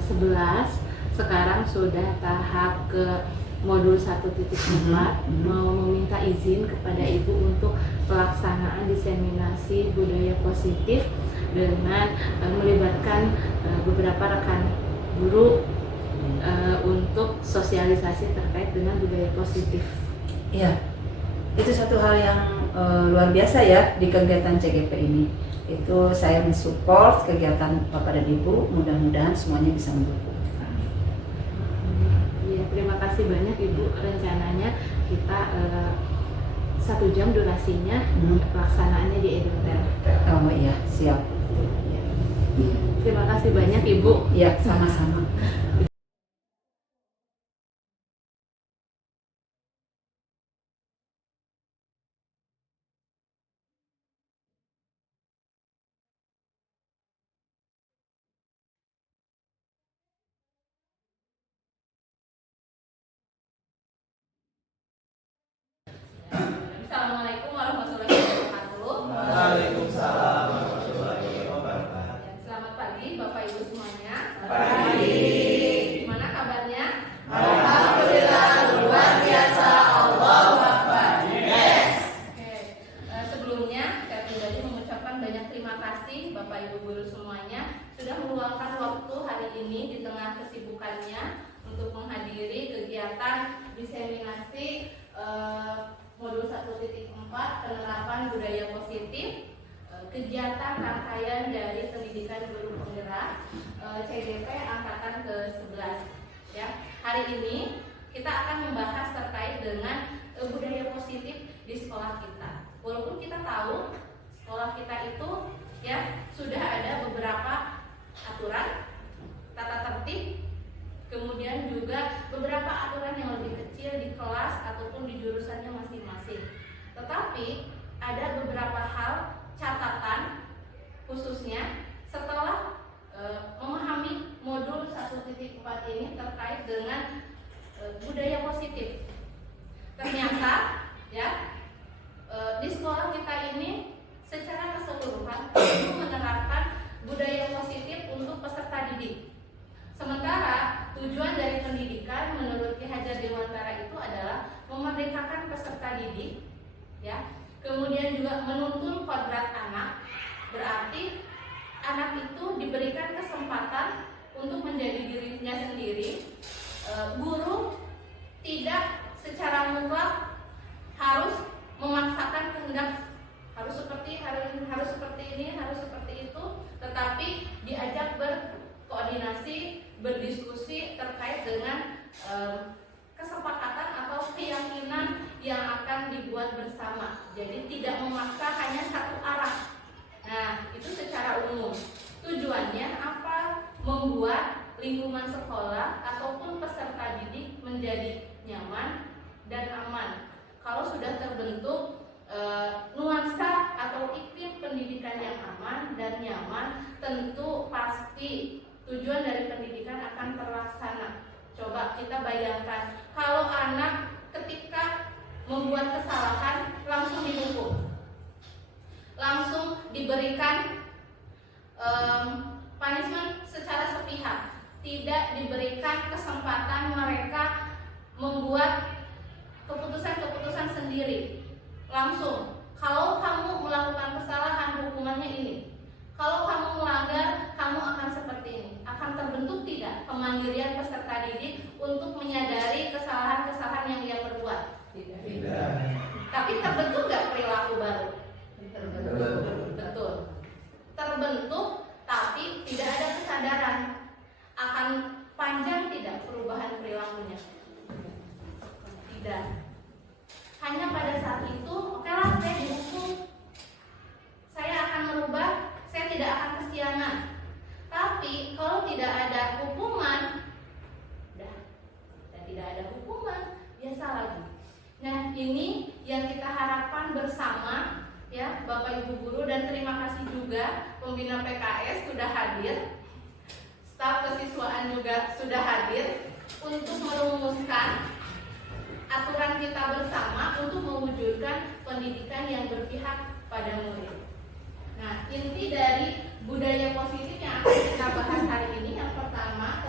11, sekarang sudah tahap ke modul 1.4, mau meminta izin kepada Ibu untuk pelaksanaan diseminasi budaya positif dengan melibatkan beberapa rekan guru untuk sosialisasi terkait dengan budaya positif. Iya, itu satu hal yang luar biasa ya di kegiatan CGP ini. Itu saya mensupport kegiatan Bapak dan Ibu, mudah-mudahan semuanya bisa mendukung. Iya, terima kasih banyak Ibu. Rencananya kita 1 jam durasinya, pelaksanaannya di Edutel. Oh iya, siap. Terima kasih banyak Ibu. Iya, sama-sama. Assalamualaikum warahmatullahi wabarakatuh. Waalaikumsalam warahmatullahi wabarakatuh. Selamat pagi Bapak Ibu semuanya. Pagi. Gimana kabarnya? Alhamdulillah luar biasa. Allahu Akbar. Yes. Oke. Sebelumnya saya pribadi mengucapkan banyak terima kasih Bapak Ibu guru semuanya sudah meluangkan waktu hari ini di tengah kesibukannya untuk menghadiri kegiatan diseminasi modul 1.4 penerapan budaya positif, kegiatan rangkaian dari pendidikan guru penggerak CGP angkatan ke-11. Ya, hari ini kita akan membahas terkait dengan budaya positif di sekolah kita. Walaupun kita tahu sekolah kita itu ya sudah ada beberapa aturan, tata tertib, kemudian juga beberapa aturan yang lebih kecil di kelas ataupun di jurusannya masing-masing. Tetapi ada beberapa hal catatan khususnya setelah memahami modul 1.4 ini terkait dengan budaya positif. Ternyata ya di sekolah kita ini secara keseluruhan itu menerapkan budaya positif untuk peserta didik. Sementara tujuan dari pendidikan menurut Ki Hajar Dewantara itu adalah memerdekakan peserta didik, ya. Kemudian juga menuntun kodrat anak, berarti anak itu diberikan kesempatan untuk menjadi dirinya sendiri. Guru tidak secara mutlak harus memaksakan kehendak harus seperti ini, harus seperti itu, tetapi diajak berkoordinasi, berdiskusi terkait dengan kesepakatan atau keyakinan yang akan dibuat bersama. Jadi tidak memaksa hanya satu arah. Nah, itu secara umum. Tujuannya apa? Membuat lingkungan sekolah ataupun peserta didik menjadi nyaman dan aman. Kalau sudah terbentuk nuansa atau iklim pendidikan yang aman dan nyaman, tentu pasti tujuan dari pendidikan akan terlaksana. Coba kita bayangkan, kalau anak ketika membuat kesalahan langsung dihukum, langsung diberikan punishment secara sepihak, tidak diberikan kesempatan mereka membuat keputusan-keputusan sendiri. Langsung, kalau kamu melakukan kesalahan hukumannya ini, kalau kamu melanggar kamu akan seperti ini. Akan terbentuk tidak kemandirian peserta didik untuk menyadari kesalahan-kesalahan yang dia perbuat? Tidak. Tapi terbentuk nggak perilaku baru? Terbentuk. Betul. Terbentuk, tapi tidak ada kesadaran. Akan panjang tidak perubahan perilakunya? Tidak. Hanya pada saat itu, oke lah, saya dihukum, saya akan merubah, saya tidak akan kesiangan. Tapi kalau tidak ada hukuman, tidak ada hukuman, biasa lagi. Nah, ini yang kita harapkan bersama, ya, Bapak Ibu guru, dan terima kasih juga pembina PKS sudah hadir, staf kesiswaan juga sudah hadir untuk merumuskan aturan kita bersama untuk mewujudkan pendidikan yang berpihak pada murid. Nah, inti dari budaya positif yang akan kita bahas hari ini yang pertama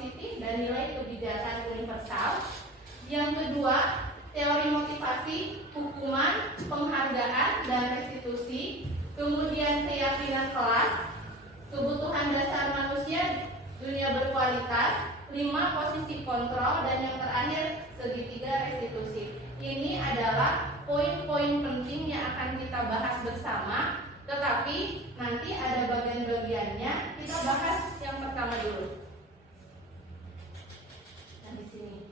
positif dan nilai kebijakan universal. Yang kedua, teori motivasi, hukuman, penghargaan, dan restitusi. Kemudian keyakinan kelas, kebutuhan dasar manusia, dunia berkualitas, 5 posisi kontrol, dan yang terakhir segitiga restitusi. Ini adalah poin-poin penting yang akan kita bahas bersama, tetapi nanti ada bagian-bagiannya. Kita bahas yang pertama dulu. Nah, di sini.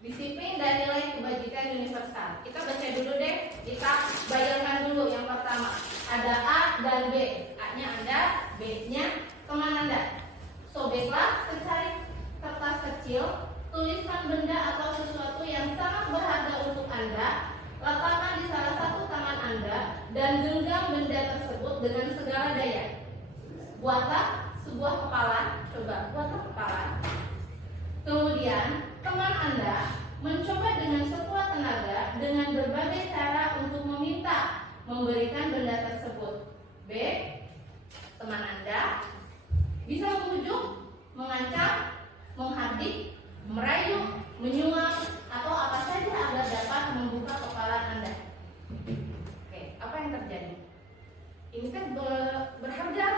Disiplin dan nilai kebajikan universal. Kita baca dulu deh. Kita bayangkan dulu yang pertama. Ada A dan B. A-nya Anda, B-nya teman Anda. Sobeklah secari kertas kecil, tuliskan benda atau sesuatu yang sangat berharga untuk Anda, letakkan di salah satu tangan Anda, dan genggam benda tersebut dengan segala daya. Buatlah sebuah kepalan, coba buatlah kepalan. Kemudian teman Anda mencoba dengan sekuat tenaga dengan berbagai cara untuk meminta memberikan benda tersebut. B. Teman Anda bisa membujuk, mengancam, menghardik, merayu, menyuap, atau apa saja agar dapat membuka kepalan Anda. Oke, apa yang terjadi? Ini kan berharga.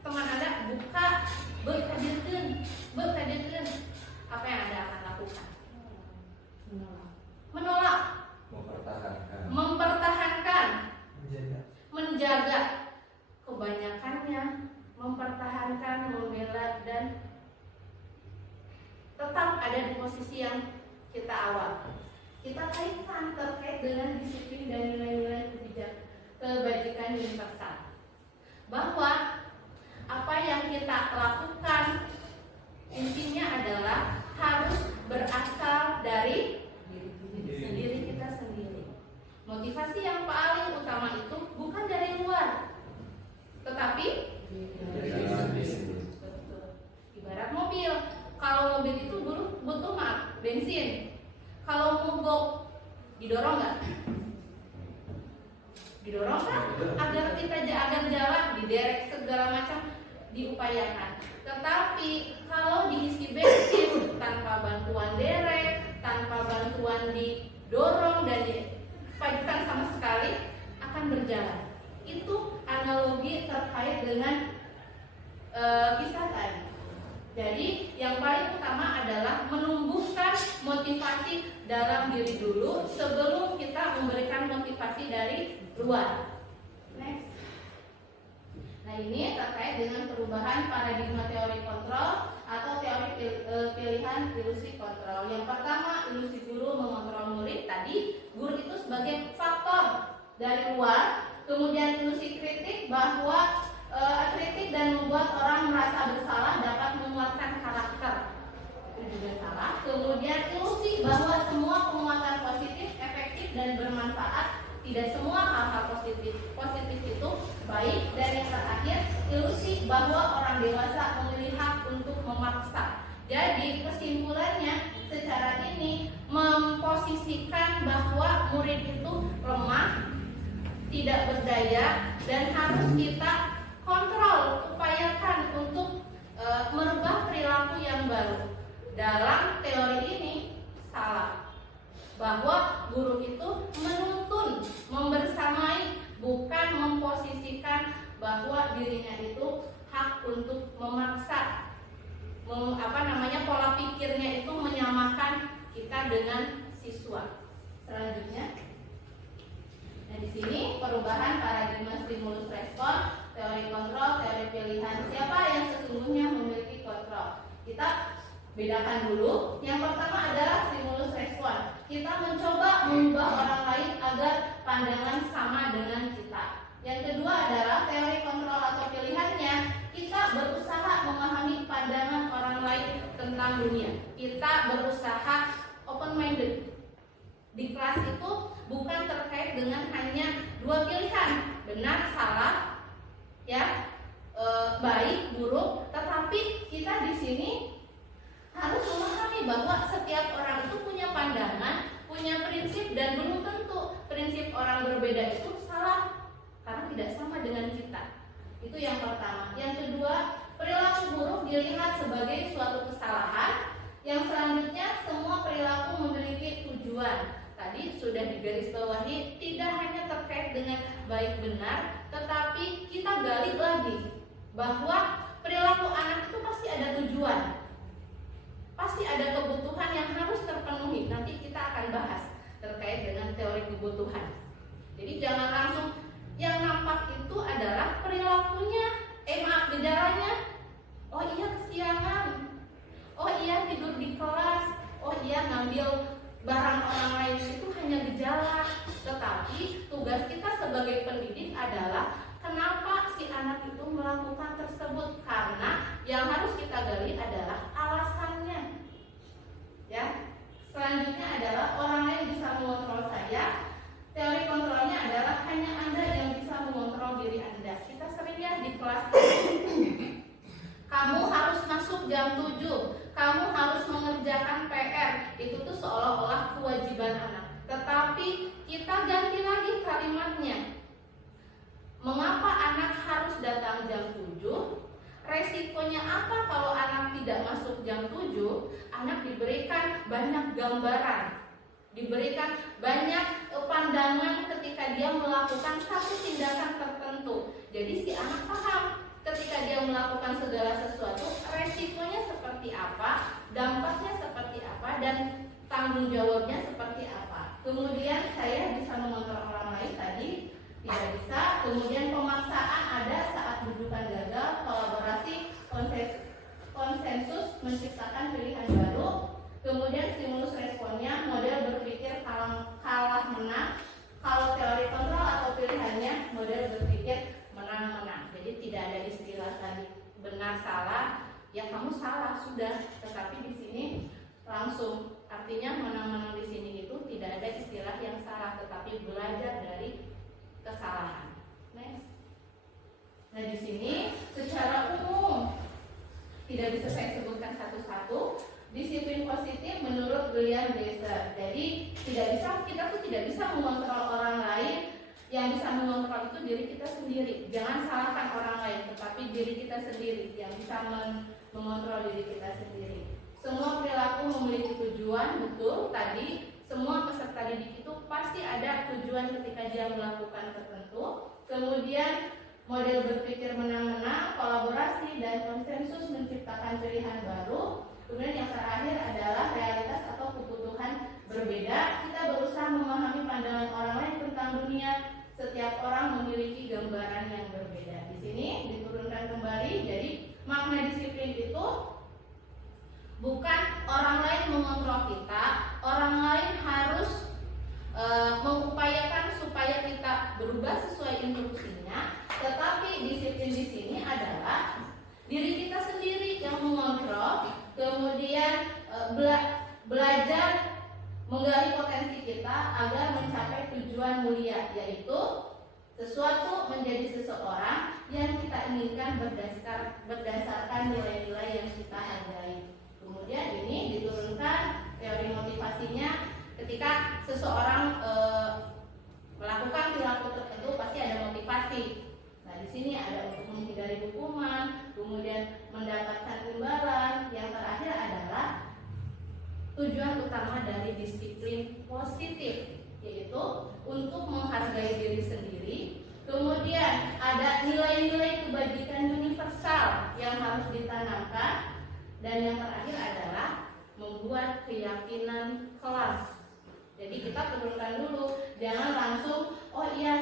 Teman Anda buka, berkadirkan. Apa yang Anda akan lakukan? Menolak. Mempertahankan. Menjaga. Kebanyakannya mempertahankan, membela, dan tetap ada di posisi yang kita awal. Kita kaitkan terkait dengan disiplin dan nilai-nilai kebajikan universal, bahwa apa yang kita lakukan intinya adalah harus berasal dari diri kita sendiri. Motivasi yang paling utama itu bukan dari luar, tetapi betul. Ibarat mobil. Kalau mobil itu butuh bensin. Kalau mogok, didorong nggak? Didorong kan? Agar kita agar jalan, diderek segala macam diupayakan. Tetapi kalau diisi bensin tanpa bantuan derek, tanpa bantuan didorong dan dipajukan sama sekali, akan berjalan. Itu analogi terkait dengan kisah tadi. Jadi yang paling utama adalah menumbuhkan motivasi dalam diri dulu sebelum kita memberikan motivasi dari luar. Next. Nah, ini terkait dengan perubahan paradigma teori kontrol atau teori pilihan ilusi kontrol. Yang pertama, ilusi guru mengontrol murid. Tadi guru itu sebagai faktor dari luar. Kemudian ilusi kritik, bahwa kritik dan membuat orang merasa bersalah dapat menguatkan karakter. Itu juga salah. Kemudian ilusi bahwa semua penguatan positif, efektif, dan bermanfaat. Tidak semua hal-hal positif itu baik. Dan yang terakhir, ilusi bahwa orang dewasa memiliki hak untuk memaksa. Jadi kesimpulannya secara ini memposisikan bahwa murid itu lemah, tidak berdaya, dan harus kita kontrol, upayakan untuk merubah perilaku yang baru. Dalam teori ini salah, bahwa guru itu menuntun, membersamai, bukan memposisikan bahwa dirinya itu hak untuk memaksa. Pola pikirnya itu menyamakan kita dengan siswa. Selanjutnya, nah di sini perubahan paradigma stimulus respon, teori kontrol, teori pilihan. Siapa yang sesungguhnya memiliki kontrol? Kita bedakan dulu. Yang pertama adalah stimulus respon. Kita mencoba mengubah orang lain agar pandangan sama dengan kita. Yang kedua adalah teori kontrol atau pilihannya. Kita berusaha memahami pandangan orang lain tentang dunia. Kita berusaha open minded. Di kelas itu bukan terkait dengan hanya dua pilihan, benar, salah, ya, baik, buruk, tetapi kita di sini harus memahami bahwa setiap orang itu punya pandangan, punya prinsip, dan belum tentu prinsip orang berbeda itu salah karena tidak sama dengan kita. Itu yang pertama. Yang kedua, perilaku dilihat sebagai suatu kesalahan. Yang selanjutnya, semua perilaku memiliki tujuan. Tadi sudah digarisbawahi, tidak hanya terkait dengan baik benar, tetapi kita gali lagi bahwa perilaku anak itu pasti ada tujuan, pasti ada kebutuhan yang harus terpenuhi. Nanti kita akan bahas terkait dengan teori kebutuhan. Jadi jangan langsung yang nampak itu adalah perilakunya, gejalanya. Oh iya kesiangan, oh iya tidur di kelas, oh iya ngambil barang orang lain, itu hanya gejala. Tetapi tugas kita sebagai pendidik adalah kenapa si anak itu melakukan tersebut, karena yang harus kita gali adalah alasannya. Ya. Selanjutnya adalah orang lain bisa mengontrol saya. Teori kontrolnya adalah hanya Anda yang bisa mengontrol diri Anda. Kita sering ya di kelas, kamu harus masuk jam 7, kamu harus mengerjakan PR. Itu tuh seolah-olah kewajiban anak. Tetapi kita ganti lagi kalimatnya. Mengapa anak harus datang jam 7? Resikonya apa kalau anak tidak masuk jam 7? Anak diberikan banyak gambaran, diberikan banyak pandangan ketika dia melakukan satu tindakan tertentu. Jadi si anak paham ketika dia melakukan segala sesuatu, resikonya seperti apa, dampaknya seperti apa, dan tanggung jawabnya seperti apa. Kemudian saya bisa mengontrol orang lain tadi, tidak bisa. Kemudian pemaksaan ada saat rujukan gagal, kolaborasi, konsensus, menciptakan pilihan baru. Kemudian stimulus responnya, model berpikir kalah menang. Kalau teori kontrol atau pilihannya, model berpikir menang-menang. Jadi tidak ada istilah tadi benar salah, ya kamu salah sudah. Tetapi di sini langsung artinya menang-menang di sini itu tidak ada istilah yang salah, tetapi belajar dari kesalahan. Next. Nah di sini secara umum tidak bisa saya sebutkan satu-satu. Disiplin positif menurut William Glasser. Jadi kita tuh tidak bisa mengontrol orang lain. Yang bisa mengontrol itu diri kita sendiri. Jangan salahkan orang lain, tetapi diri kita sendiri yang bisa mengontrol diri kita sendiri. Semua perilaku memiliki tujuan, betul. Tadi semua peserta didik itu pasti ada tujuan ketika dia melakukan tertentu. Kemudian model berpikir menang-menang, kolaborasi dan konsensus menciptakan pilihan baru. Kemudian yang terakhir adalah realitas atau kebutuhan berbeda. Kita berusaha memahami pandangan orang lain tentang dunia. Setiap orang memiliki gambaran yang berbeda. Di sini diturunkan kembali. Jadi makna disiplin itu bukan orang lain mengontrol kita, orang lain harus mengupayakan supaya kita berubah sesuai instruksinya. Tetapi disiplin di sini adalah diri kita sendiri yang mengontrol. Kemudian belajar menggali potensi kita agar mencapai tujuan mulia, yaitu sesuatu menjadi seseorang yang kita inginkan berdasarkan nilai-nilai yang kita hargai. Kemudian ini diturunkan teori motivasinya. Ketika seseorang melakukan perilaku tertentu pasti ada motivasi. Nah di sini ada untuk menghindari hukuman, kemudian mendapatkan imbalan. Yang terakhir adalah tujuan utama dari disiplin positif, yaitu untuk menghargai diri sendiri. Kemudian ada nilai-nilai kebajikan universal yang harus ditanamkan. Dan yang terakhir adalah membuat keyakinan kelas. Jadi kita turunkan dulu, jangan langsung oh iya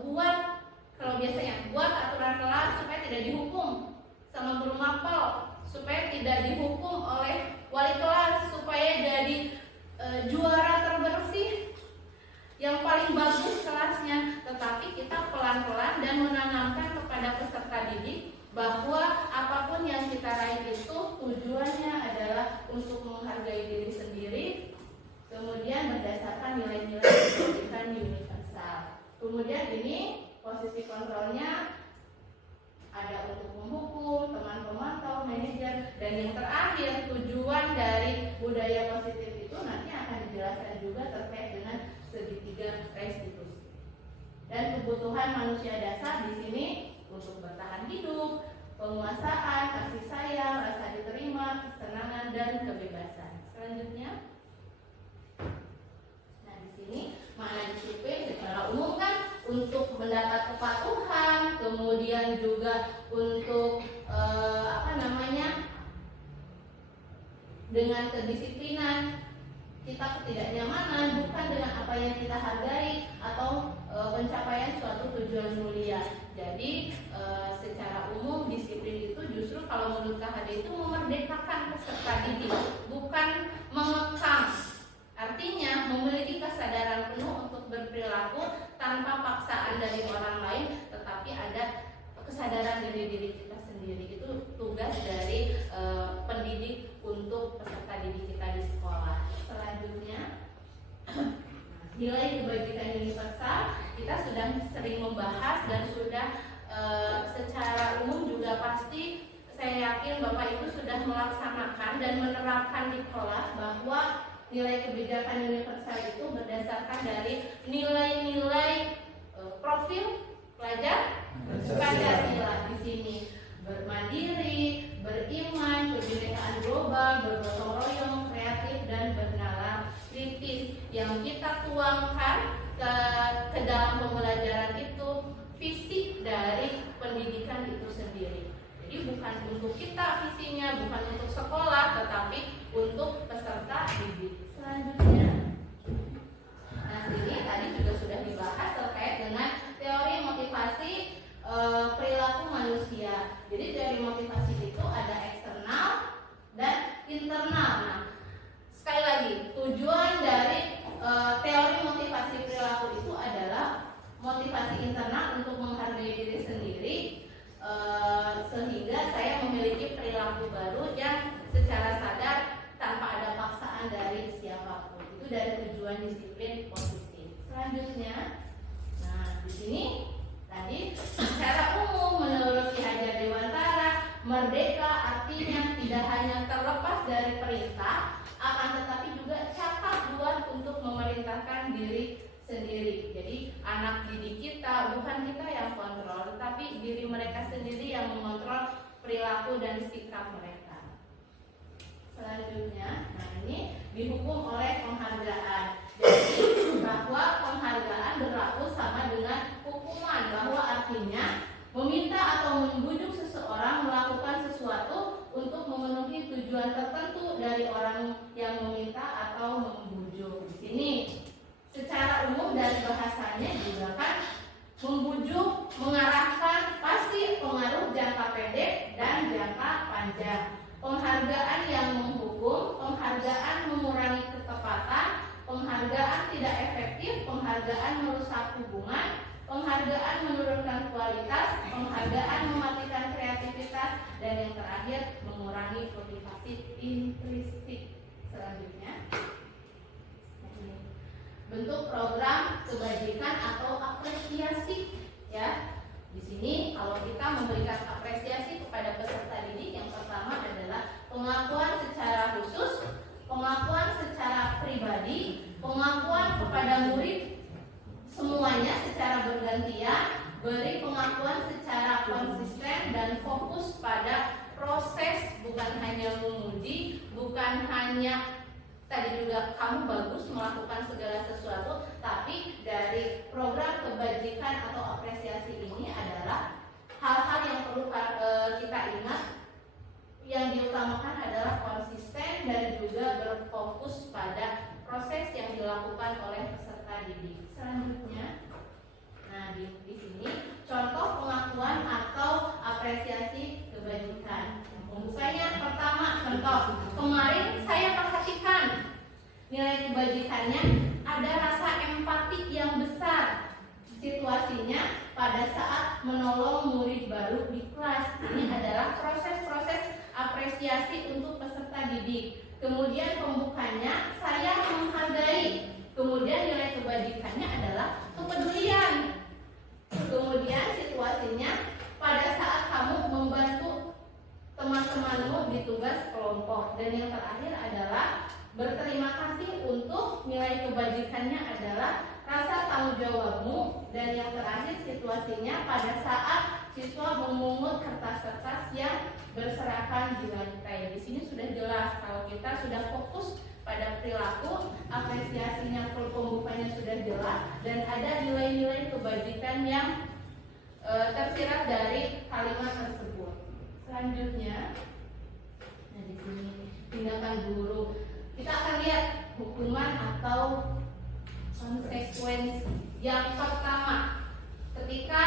buat, kalau biasanya buat aturan kelas supaya tidak dihukum sama guru mapel, supaya tidak dihukum oleh wali kelas, supaya jadi juara terbersih yang paling bagus kelasnya. Tetapi kita pelan-pelan dan menanamkan kepada peserta didik bahwa apapun yang kita raih itu tujuannya adalah untuk menghargai diri sendiri, kemudian berdasarkan nilai-nilai kebajikan universal. Kemudian ini posisi kontrolnya ada untuk menghukum, teman pemantau, manajer, dan yang terakhir tujuan dari budaya positif itu nanti akan dijelaskan juga terkait dengan segitiga restitusi. Dan kebutuhan manusia dasar di sini untuk bertahan hidup, penguasaan, kasih sayang, mendapat kepatuhan, kemudian juga untuk dengan kedisiplinan, kita ketidaknyamanan bukan dengan apa yang kita hargai atau pencapaian suatu tujuan mulia. Jadi secara umum disiplin itu justru kalau menurut KHD itu memerdekakan peserta didik, bukan mengekang. Artinya memiliki kesadaran penuh untuk berperilaku tanpa paksaan dari orang lain, tetapi ada kesadaran dari diri kita sendiri. Itu tugas dari pendidik untuk peserta didik kita di sekolah. Selanjutnya, nilai kebajikan universal kita sudah sering membahas dan sudah secara umum juga pasti saya yakin Bapak Ibu sudah melaksanakan dan menerapkan di kelas bahwa nilai kebijakan universal itu berdasarkan dari nilai-nilai profil pelajar Pancasila di sini. Bermandiri, beriman, kebinekaan global, bergotong royong, kreatif dan bernalar kritis. Yang kita tuangkan ke dalam pembelajaran itu fisik dari pendidikan itu sendiri. Jadi bukan untuk kita visinya, bukan untuk sekolah, tetapi untuk peserta didik. Selanjutnya, nah ini tadi juga sudah dibahas terkait dengan teori motivasi perilaku manusia. Jadi teori motivasi itu ada eksternal dan internal. Nah, sekali lagi tujuan dari teori motivasi perilaku itu adalah motivasi internal untuk menghargai diri sendiri, sehingga saya memiliki perilaku baru yang secara sadar tanpa ada paksaan dari siapapun. Itu dari tujuan disiplin positif. Selanjutnya, nah di sini tadi secara umum menurut Ki Hajar Dewantara, merdeka artinya tidak hanya terlepas dari perintah, akan tetapi juga catat buat untuk memerintahkan diri sendiri. Jadi anak didik kita bukan kita yang kontrol, tetapi diri mereka sendiri yang mengontrol perilaku dan sikap mereka. Selanjutnya, nah ini dihukum oleh penghargaan. Jadi bahwa penghargaan berlaku sama dengan hukuman, bahwa artinya meminta atau membujuk seseorang melakukan sesuatu untuk memenuhi tujuan tertentu dari orang yang meminta atau membujuk. Di sini secara umum dari bahasanya juga kan membujuk, mengarahkan pasti pengaruh jangka pendek dan jangka panjang. Penghargaan yang menghukum, penghargaan mengurangi ketepatan, penghargaan tidak efektif, penghargaan merusak hubungan, penghargaan menurunkan kualitas, penghargaan mematikan kreativitas, dan yang terakhir mengurangi motivasi intrinsik. Selanjutnya, bentuk program kebajikan atau apresiasi, ya. Di sini kalau kita memberikan apresiasi kepada peserta didik, yang pertama adalah pengakuan secara khusus, pengakuan secara pribadi, pengakuan kepada murid semuanya secara bergantian, beri pengakuan secara konsisten dan fokus pada proses, bukan hanya memuji, bukan hanya tadi juga kamu bagus melakukan segala sesuatu, tapi dari program kebajikan atau apresiasi ini adalah hal-hal yang perlu kita ingat. Yang diutamakan adalah konsisten dan juga berfokus pada proses yang dilakukan oleh peserta didik. Selanjutnya, nah di sini contoh pengakuan atau apresiasi kebajikan. Pembukanya pertama, contoh kemarin saya perhatikan nilai kebajikannya ada rasa empati yang besar. Situasinya pada saat menolong murid baru di kelas. Ini adalah proses-proses apresiasi untuk peserta didik. Kemudian pembukanya saya menghargai. Kemudian nilai kebajikannya adalah kepedulian. Kemudian situasinya pada saat kamu membantu teman-temanmu di tugas kelompok. Dan yang terakhir adalah berterima kasih untuk nilai kebajikannya adalah rasa tanggung jawabmu. Dan yang terakhir situasinya pada saat siswa memungut kertas-kertas yang berserakan di lantai. Di sini sudah jelas kalau kita sudah fokus pada perilaku, apresiasinya pembukanya sudah jelas, dan ada nilai-nilai kebajikan yang tersirat dari kalimat tersebut. Selanjutnya, nah di sini tindakan guru. Kita akan lihat hukuman atau konsekuensi. Yang pertama, ketika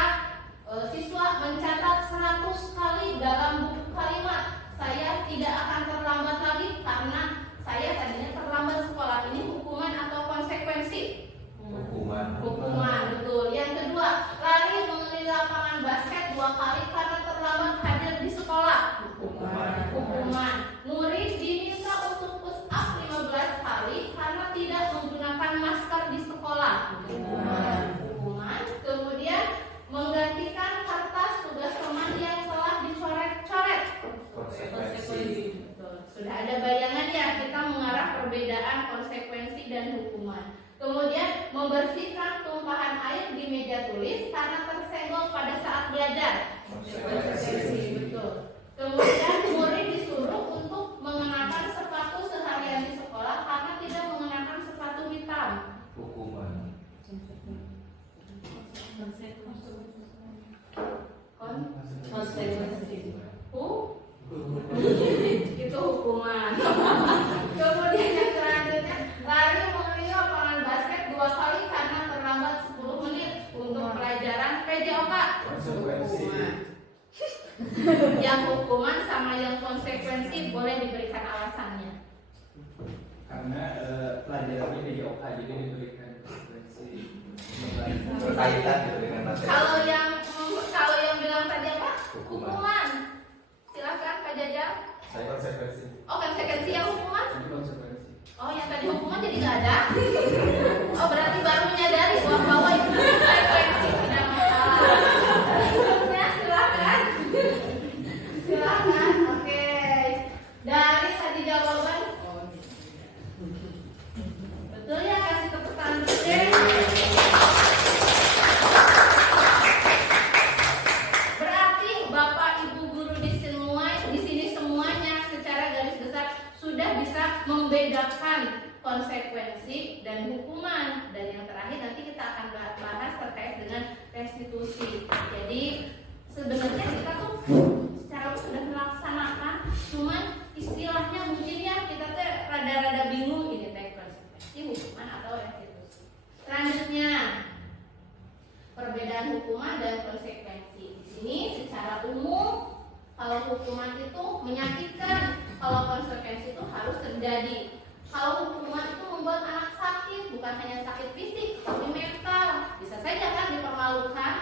siswa mencatat 100 kali dalam buku kalimat, saya tidak akan terlambat lagi karena saya tadinya terlambat sekolah. Ini hukuman atau konsekuensi? Hukuman, betul. Yang kedua, lari mengenai lapangan basket 2 kali karena terlambat hadir di sekolah. Hukuman. Murid diminta untuk push up 15 kali karena tidak menggunakan masker di sekolah. Hukuman. Kemudian menggantikan kertas tugas teman yang telah dicoret-coret. Konsekuensi. Sudah ada bayangannya, kita mengarah perbedaan konsekuensi dan hukuman. Kemudian membersihkan tumpahan air di meja tulis karena tersenggol pada saat belajar. Konsekuensi. Betul. Kemudian murid disuruh untuk mengenakan sepatu seharian di sekolah karena tidak mengenakan sepatu hitam. Hukuman. Konsekuensi. Itu hukuman. Kemudian yang selanjutnya, lari mengenai lapangan basket 2 kali karena terlambat 10 menit untuk pelajaran PJOK. Konsekuensi. Yang hukuman sama yang konsekuensi boleh diberikan alasannya. Karena pelajarannya di OK jadi diberikan konsekuensi Berkaitan gitu dengan materi. Kalau yang bilang tadi apa? Hukuman. Hukuman. Silakan Pak Jajang. Saya konsekuensi. Oh, konsekuensi yang hukuman? jadi konsekuensi. Oh, yang tadi hukuman jadi nggak ada? Oh, berarti baru menyadari bahwa itu konsekuensi, tidak masalah. Ya, silakan. Silakan. Oke. Dari tadi jawaban. Betul ya, kasih tepuk tangan dulu deh. Berarti Bapak Ibu guru di sini semuanya secara garis besar sudah bisa membedakan konsekuensi dan hukuman. Dan yang terakhir nanti kita akan bahas terkait dengan restitusi. Jadi sebenarnya kita tuh secara sudah melaksanakan, cuman istilahnya mungkin ya kita tuh rada-rada bingung ini teh konsekuensi, hukuman atau restitusi. Selanjutnya, perbedaan hukuman dan konsekuensi. Di sini secara umum, kalau hukuman itu menyakitkan, kalau konsekuensi itu harus terjadi. Kalau hukuman itu membuat anak sakit, bukan hanya sakit fisik, tapi mental, bisa saja kan dipermalukan.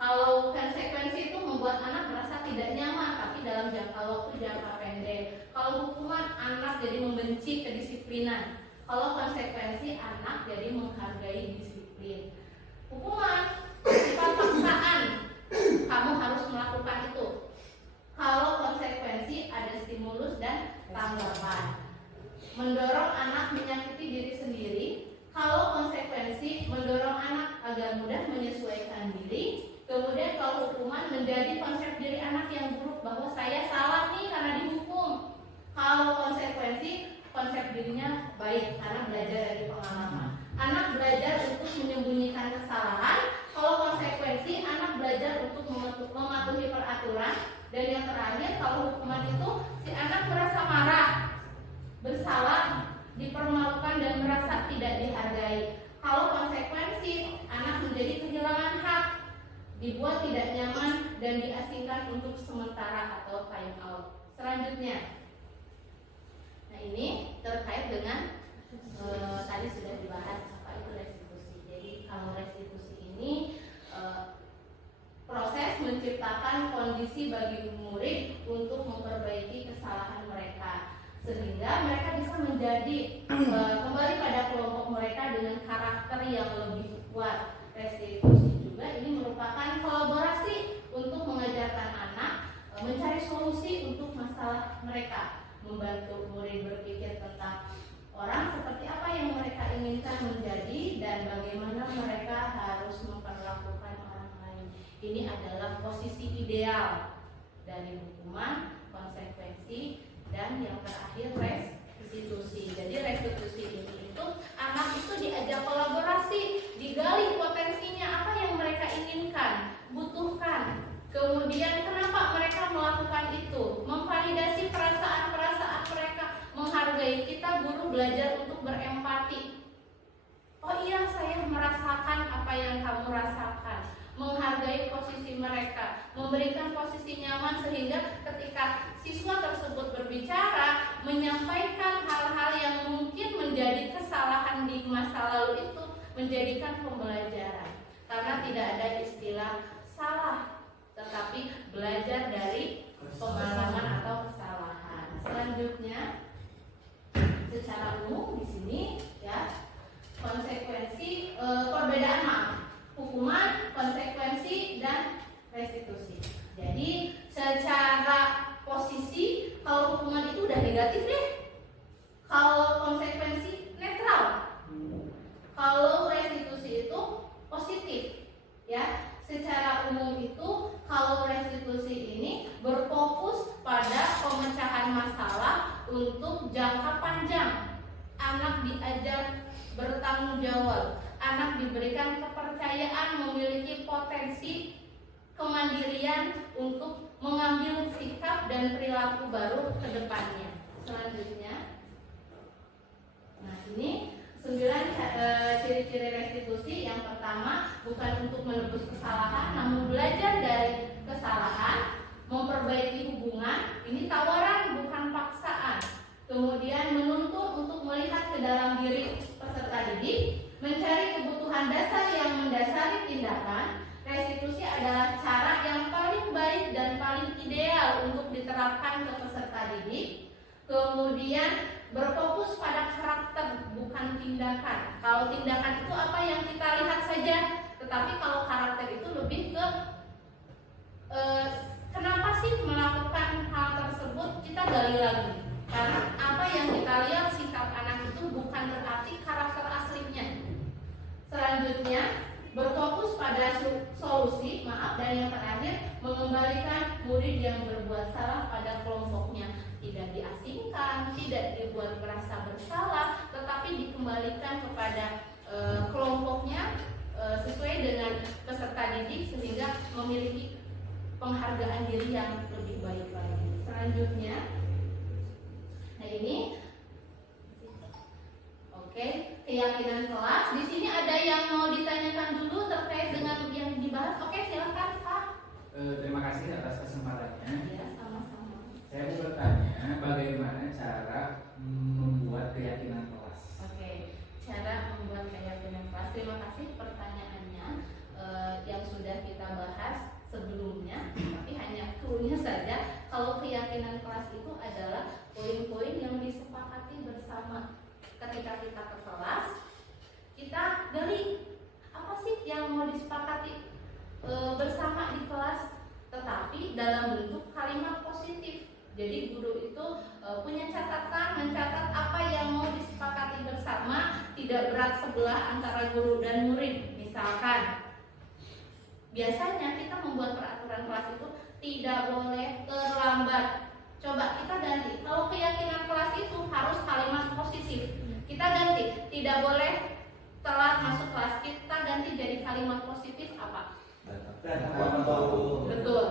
Kalau konsekuensi itu membuat anak merasa tidak nyaman, tapi dalam jangka pendek. Kalau hukuman, anak jadi membenci kedisiplinan. Kalau konsekuensi, anak jadi menghargai disiplin. Hukuman sifat paksaan, kamu harus melakukan itu. Kalau konsekuensi, ada stimulus dan tanggapan. Mendorong anak menyakiti diri sendiri. Kalau konsekuensi, mendorong anak agar mudah menyesuaikan diri. Kemudian kalau hukuman, menjadi konsep diri anak yang buruk bahwa saya salah nih karena dihukum. Kalau konsekuensi, konsep dirinya baik karena belajar dari pengalaman. Anak belajar untuk menyembunyikan kesalahan. Kalau konsekuensi, anak belajar untuk mematuhi peraturan. Dan yang terakhir, kalau hukuman itu si anak merasa marah, bersalah, dipermalukan dan merasa tidak dihargai. Kalau konsekuensi, anak menjadi kehilangan hak, dibuat tidak nyaman dan diasingkan untuk sementara atau time out. Selanjutnya, nah ini terkait dengan tadi sudah dibahas apa itu restitusi. Jadi kalau restitusi ini proses menciptakan kondisi bagi murid untuk memperbaiki kesalahan mereka sehingga mereka bisa menjadi kembali pada kelompok mereka dengan karakter yang lebih kuat. Restitusi juga ini merupakan kolaborasi untuk mengajarkan anak mencari solusi untuk masalah mereka, membantu murid berpikir tentang orang seperti apa yang mereka inginkan menjadi dan bagaimana mereka harus memperlakukan orang lain. Ini adalah posisi ideal dari hukuman, konsekuensi, dan yang terakhir restitusi. Jadi menghargai. Kita guru belajar untuk berempati. Oh iya, saya merasakan apa yang kamu rasakan. Menghargai posisi mereka, memberikan posisi nyaman sehingga ketika siswa tersebut berbicara, menyampaikan hal-hal yang mungkin menjadi kesalahan di masa lalu itu menjadikan pembelajaran. Karena tidak ada istilah salah, tetapi belajar dari pengalaman atau kesalahan. Selanjutnya, secara umum di sini ya, konsekuensi perbedaan maaf, hukuman, konsekuensi dan restitusi. Jadi secara posisi kalau hukuman itu udah negatif deh, kalau konsekuensi netral, kalau restitusi itu positif ya. Secara umum itu kalau restitusi ini berfokus pada pemecahan masalah untuk jangka panjang. Anak diajar bertanggung jawab, anak diberikan kepercayaan memiliki potensi kemandirian untuk mengambil sikap dan perilaku baru ke depannya. Selanjutnya, nah ini 9 ciri-ciri restitusi. Yang pertama, bukan untuk menebus kesalahan, namun belajar dari kesalahan, memperbaiki hubungan. Ini tawaran, bukan paksaan. Kemudian menuntut untuk melihat ke dalam diri peserta didik, mencari kebutuhan dasar yang mendasari tindakan. Restitusi adalah cara yang paling baik dan paling ideal untuk diterapkan ke peserta didik. Kemudian berfokus pada karakter, bukan tindakan. Kalau tindakan itu apa yang kita lihat saja, tetapi kalau karakter itu lebih ke kenapa sih melakukan hal tersebut, kita gali lagi. Karena apa yang kita lihat sikap anak itu bukan berarti karakter aslinya. Selanjutnya, berfokus pada solusi, dan yang terakhir, mengembalikan murid yang berbuat salah pada kelompoknya. Tidak diasingkan, tidak dibuat merasa bersalah, tetapi dikembalikan kepada kelompoknya sesuai dengan peserta didik sehingga memiliki penghargaan diri yang lebih baik lagi. Selanjutnya, nah ini, oke, keyakinan kelas. Di sini ada yang mau ditanyakan dulu terkait dengan yang dibahas. Oke, silakan Pak. Terima kasih atas kesempatannya. Ya, sama-sama. Saya mau bertanya bagaimana cara membuat keyakinan kelas. Oke, cara membuat keyakinan kelas. Terima kasih pertanyaannya yang sudah kita bahas sebelumnya, tapi hanya clue-nya saja. Kalau keyakinan kelas itu adalah poin-poin yang disepakati bersama. Ketika kita ke kelas, kita gali apa sih yang mau disepakati bersama di kelas, tetapi dalam bentuk kalimat positif. Jadi guru itu punya catatan, mencatat apa yang mau disepakati bersama, tidak berat sebelah antara guru dan murid. Misalkan, biasanya kita membuat peraturan kelas itu tidak boleh terlambat. Coba kita ganti. Kalau keyakinan kelas itu harus kalimat positif, kita ganti. Tidak boleh telat masuk kelas, kita ganti jadi kalimat positif apa? Betul.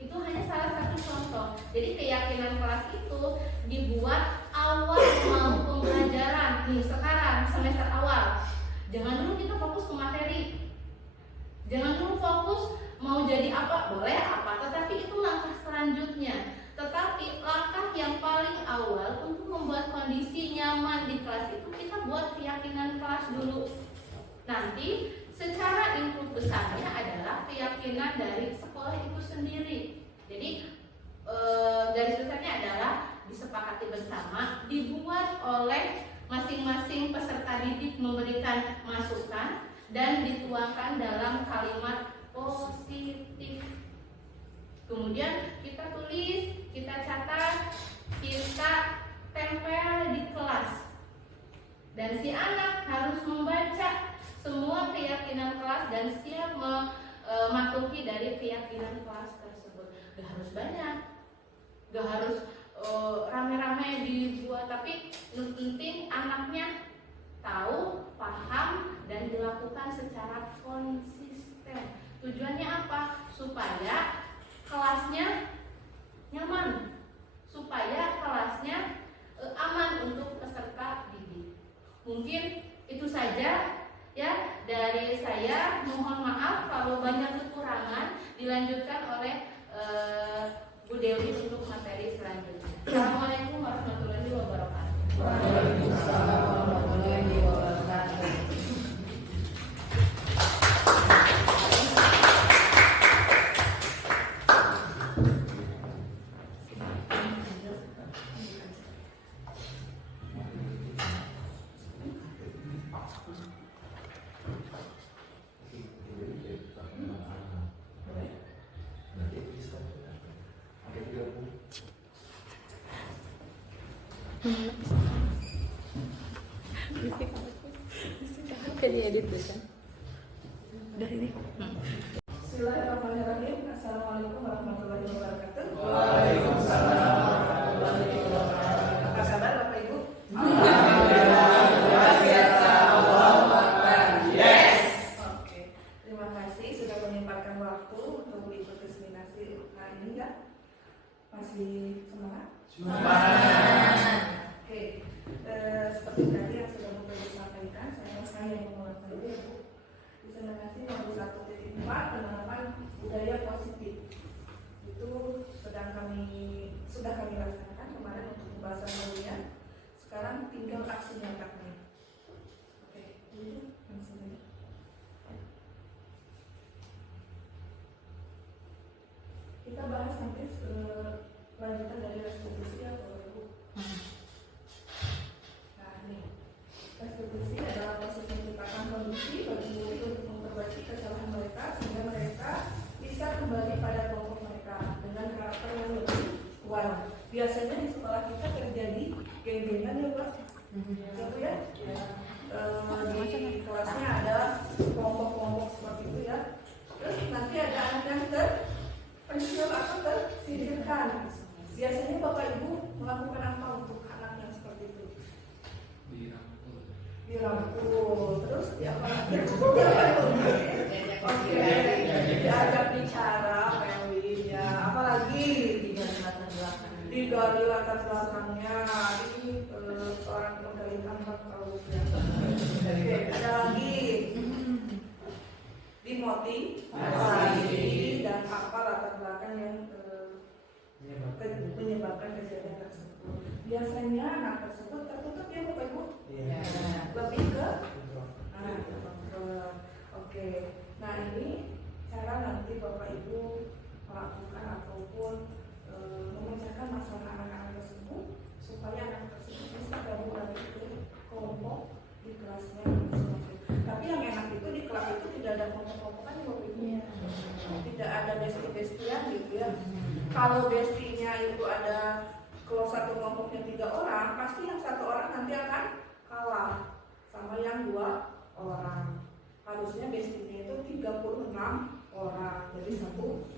Itu hanya salah satu contoh. Jadi keyakinan kelas itu dibuat awal mau pembelajaran. Nih sekarang semester awal, jangan dulu kita fokus ke materi, jangan dulu fokus mau jadi apa, boleh apa, tetapi itu langkah selanjutnya. Tetapi langkah yang paling awal untuk membuat kondisi nyaman di kelas itu kita buat keyakinan kelas dulu. Nanti secara input besarnya adalah keyakinan dari sekolah itu sendiri. Jadi garis besarnya adalah disepakati bersama, dibuat oleh masing-masing peserta didik, memberikan masukan dan dituangkan dalam kalimat positif. Kemudian kita tulis, kita catat, kita tempel di kelas. Dan si anak harus membaca semua keyakinan kelas dan siap mematuhi dari keyakinan kelas tersebut. Gak harus banyak, gak harus rame-rame dibuat, tapi yang penting anaknya tahu, paham, dan dilakukan secara konsisten. Tujuannya apa? Supaya kelasnya nyaman, supaya kelasnya aman. Assalamualaikum warahmatullahi wabarakatuh. Waalaikumsalam warahmatullahi wabarakatuh. Bismillahirrahmanirrahim. Assalamualaikum warahmatullahi wabarakatuh. Waalaikumsalam warahmatullahi wabarakatuh. Apa kabar Bapak Ibu? Luar biasa, Allahu Akbar. Yes. Oke, terima kasih sudah menyempatkan waktu untuk mengikuti seminasi hari ini ya. Masih semangat? Oke, seperti tadi yang sudah Bapak Ibu sampaikan, saya yang memulai saja ya Bu. Di seminasi nomor 1.4 penerapan budaya positif. Itu sudah kami laksanakan kemarin untuk pembahasan harian. Sekarang tinggal aksi nyatanya. Oke, ini langsung aja. Kita bahas nanti lanjutan dari restitusi ya Bapak Ibu. Nah ini restitusi adalah proses menciptakan kondisi bagi murid untuk memperbaiki kesalahan mereka sehingga mereka bisa kembali pada kelompok mereka dengan karakter yang lebih kuat. Biasanya di sekolah kita terjadi geng-gengan ya Pak, ya Bu ya. Di kelasnya ada kelompok-kelompok seperti itu ya. Terus nanti ada anak yang terpencil atau tersingkirkan. Biasanya Bapak Ibu melakukan apa untuk anak yang seperti itu? Dirangkul, terus ya apa lagi? Oke, diajak bicara, Melwin ya. Apalagi digali latar belakangnya. Ini seorang penggali tambang kalau ya. Oke, ada lagi dimotivasi dan apa latar belakang yang menyebabkan kejadian tersebut. Biasanya anak tersebut tertutup ya Bapak Ibu. Lebih ke oke. Nah ini cara nanti Bapak Ibu melakukan ataupun memecahkan masalah anak-anak tersebut supaya anak tersebut bisa gabung lagi ke kelompok di kelasnya masing-masing. Tapi yang enak itu di kelas itu tidak ada kelompok-kelompokan ya Bapak Ibu. Tidak ada bestie-bestian gitu ya. Kalau bestinya itu ada, kalau satu kelompoknya 3 orang, pasti yang 1 orang nanti akan kalah sama yang 2 orang. Harusnya bestinya itu 36 orang, jadi satu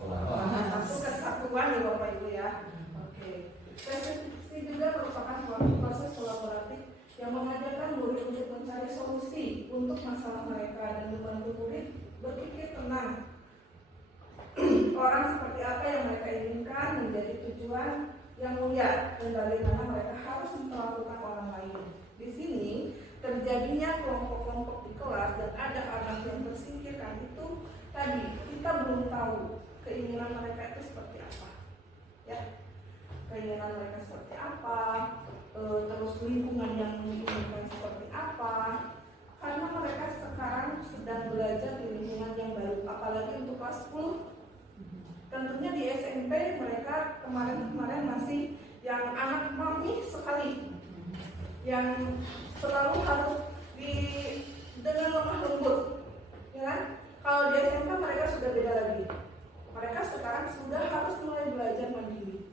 kesatuan ya Bapak Ibu ya. Oke. Restitusi juga merupakan proses kolaboratif yang mengajarkan murid untuk mencari solusi untuk masalah mereka dan membantu murid berpikir tenang. Orang seperti apa yang mereka inginkan menjadi tujuan yang mulia dan bagaimana mereka harus memperlakukan orang lain. Di sini terjadinya kelompok-kelompok di kelas dan ada anak yang tersingkirkan itu tadi kita belum tahu keinginan mereka itu seperti apa, ya keinginan mereka seperti apa, terus lingkungan yang menginginkan seperti apa. Karena mereka sekarang sedang belajar di lingkungan yang baru, apalagi untuk kelas 10. Tentunya di SMP mereka kemarin masih yang anak mami sekali, yang selalu harus dengan lemah lembut, ya kan? Kalau di SMP mereka sudah beda lagi. Mereka sekarang sudah harus mulai belajar mandiri.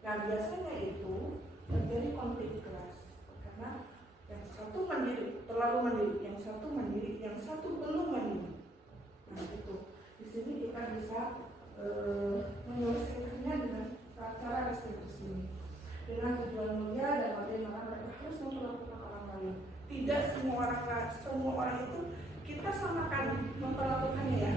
Nah biasanya itu terjadi konflik di kelas karena yang satu mandiri, terlalu mandiri, yang satu mandiri, yang satu belum mandiri. Nah itu di sini kita bisa menyelesaikannya dengan cara restitusi dengan tujuan mulia dan bagaimana mereka harus memperlakukan orang lain. Tidak semua orang itu kita samakan memperlakukannya ya.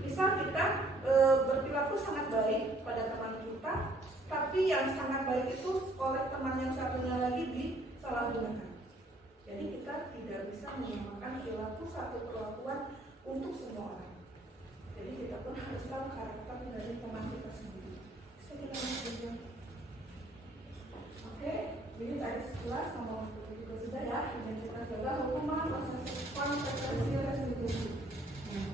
Misal kita berperilaku sangat baik pada teman kita, tapi yang sangat baik itu oleh teman yang satunya lagi disalahgunakan. Jadi kita tidak bisa menyamakan perilaku satu perlakuan untuk semua orang. Jadi kita pun harus tahu karakter dari teman kita sendiri. Bisa kita lanjutkan. jelas sama juga sudah ya, identitas gagal, hukuman, konsekuensi, restitusi.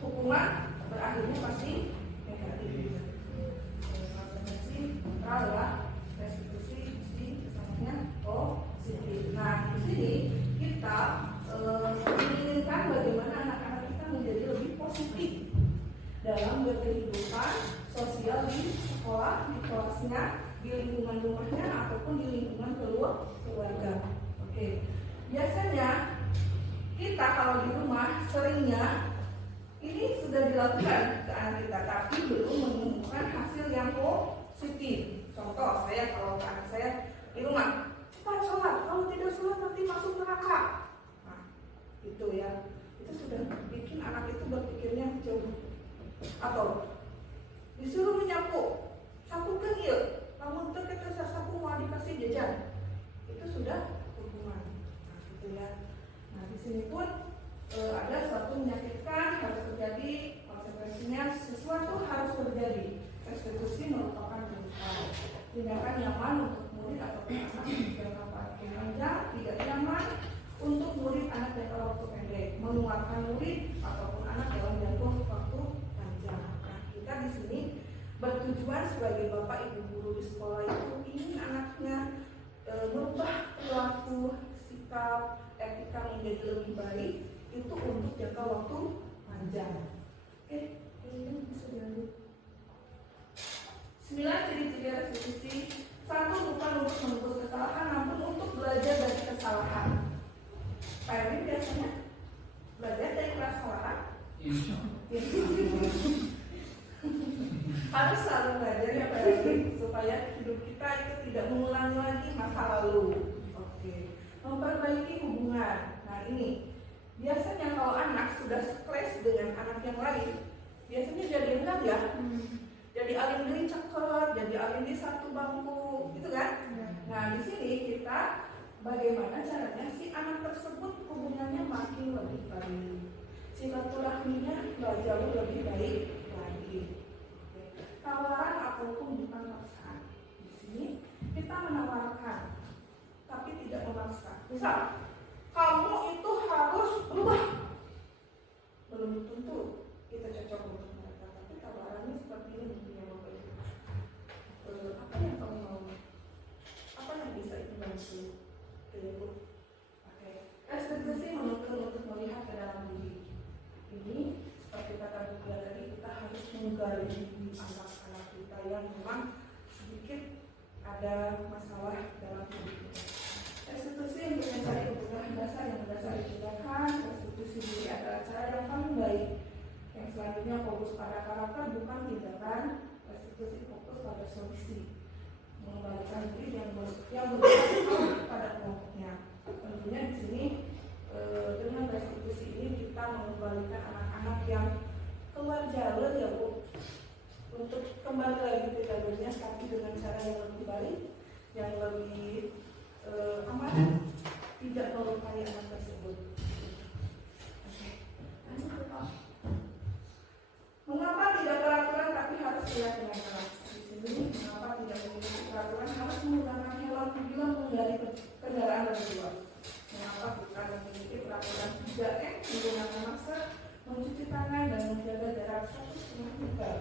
Hukuman berakhirnya pasti negatif. Konsekuensi netral ya, restitusi pasti kesannya positif. Nah di sini kita menginginkan bagaimana anak-anak kita menjadi lebih positif dalam berkehidupan sosial di sekolah, di kelasnya, di lingkungan rumahnya ataupun di lingkungan keluarga. Oke. Biasanya kita kalau di rumah seringnya ini sudah dilakukan ke anak kita, tapi belum menemukan hasil yang positif. Contoh, saya kalau ke anak saya di rumah, cepat sholat, kalau tidak sholat nanti masuk neraka. Nah, itu ya, itu sudah bikin anak itu berpikirnya jauh. Atau disuruh menyapu, sapukan yuk, namun kita sapu mau dikasih jajan, itu sudah hukuman. Nah, gitu ya. Nah, di sini pun ada suatu menyakitkan harus terjadi, konsekuensinya sesuatu harus terjadi. Restitusi merupakan tindakan nyaman untuk murid atau anak jangka panjang, tidak nyaman untuk murid anak jangka waktu pendek, menguatkan murid ataupun anak dalam jangka waktu panjang. Nah, kita di sini bertujuan sebagai bapak ibu guru di sekolah itu ingin anaknya merubah perilaku, sikap, etika menjadi lebih baik itu untuk jangka waktu panjang. Oke, ini bisa dilanjut. 9 ciri-ciri restitusi. 1, bukan untuk menebus kesalahan, namun untuk belajar dari kesalahan. Pak Erwin biasanya belajar dari kesalahan. Harus selalu belajar ya Pak Erwin, supaya hidup kita itu tidak mengulangi lagi masa lalu. Oke. Memperbaiki hubungan. Nah ini biasanya kalau anak sudah stres dengan anak yang lain, biasanya jadi enggak ya, jadi alin cakep, jadi alin di satu bangku, gitu kan? Nah di sini kita bagaimana caranya si anak tersebut hubungannya makin lebih baik, silaturahminya jauh lebih baik lagi. Tawaran ataupun bukan paksaan. Di sini kita menawarkan, tapi tidak memaksa. Misal, kamu itu harus berubah. Belum tentu kita cocok untuk mereka, tapi tawarannya seperti ini mungkin yang Bapak Ibu. Apa yang kamu mau? Apa yang bisa itu bantu? Ibu. Oke. Restitusi menuntut untuk melihat ke dalam diri. Ini seperti kata Bu tadi, kita harus menggali di anak-anak kita yang memang sedikit ada masalah dalam hidupnya. Restitusi untuk mencari kebutuhan dasar yang berdasar tindakan. Restitusi diri adalah cara yang paling baik. Yang selanjutnya fokus pada karakter bukan tindakan. Restitusi fokus pada solusi, mengembalikan diri yang berdasar pada kelompoknya. Tentunya di sini dengan restitusi ini kita mengembalikan anak-anak yang keluar jalur ya Bu, untuk kembali lagi ke jalurnya, tapi dengan cara yang lebih baik, yang lebih aman, tidak melukai anak tersebut. Oke. Mengapa tidak peraturan tapi harus lihat dengan keras? Di sini mengapa tidak memiliki peraturan harus menggunakan helm bila mengendari kendaraan berdua? Mengapa kita memiliki peraturan 3M menggunakan masker, mencuci tangan dan menjaga jarak 1,5 meter?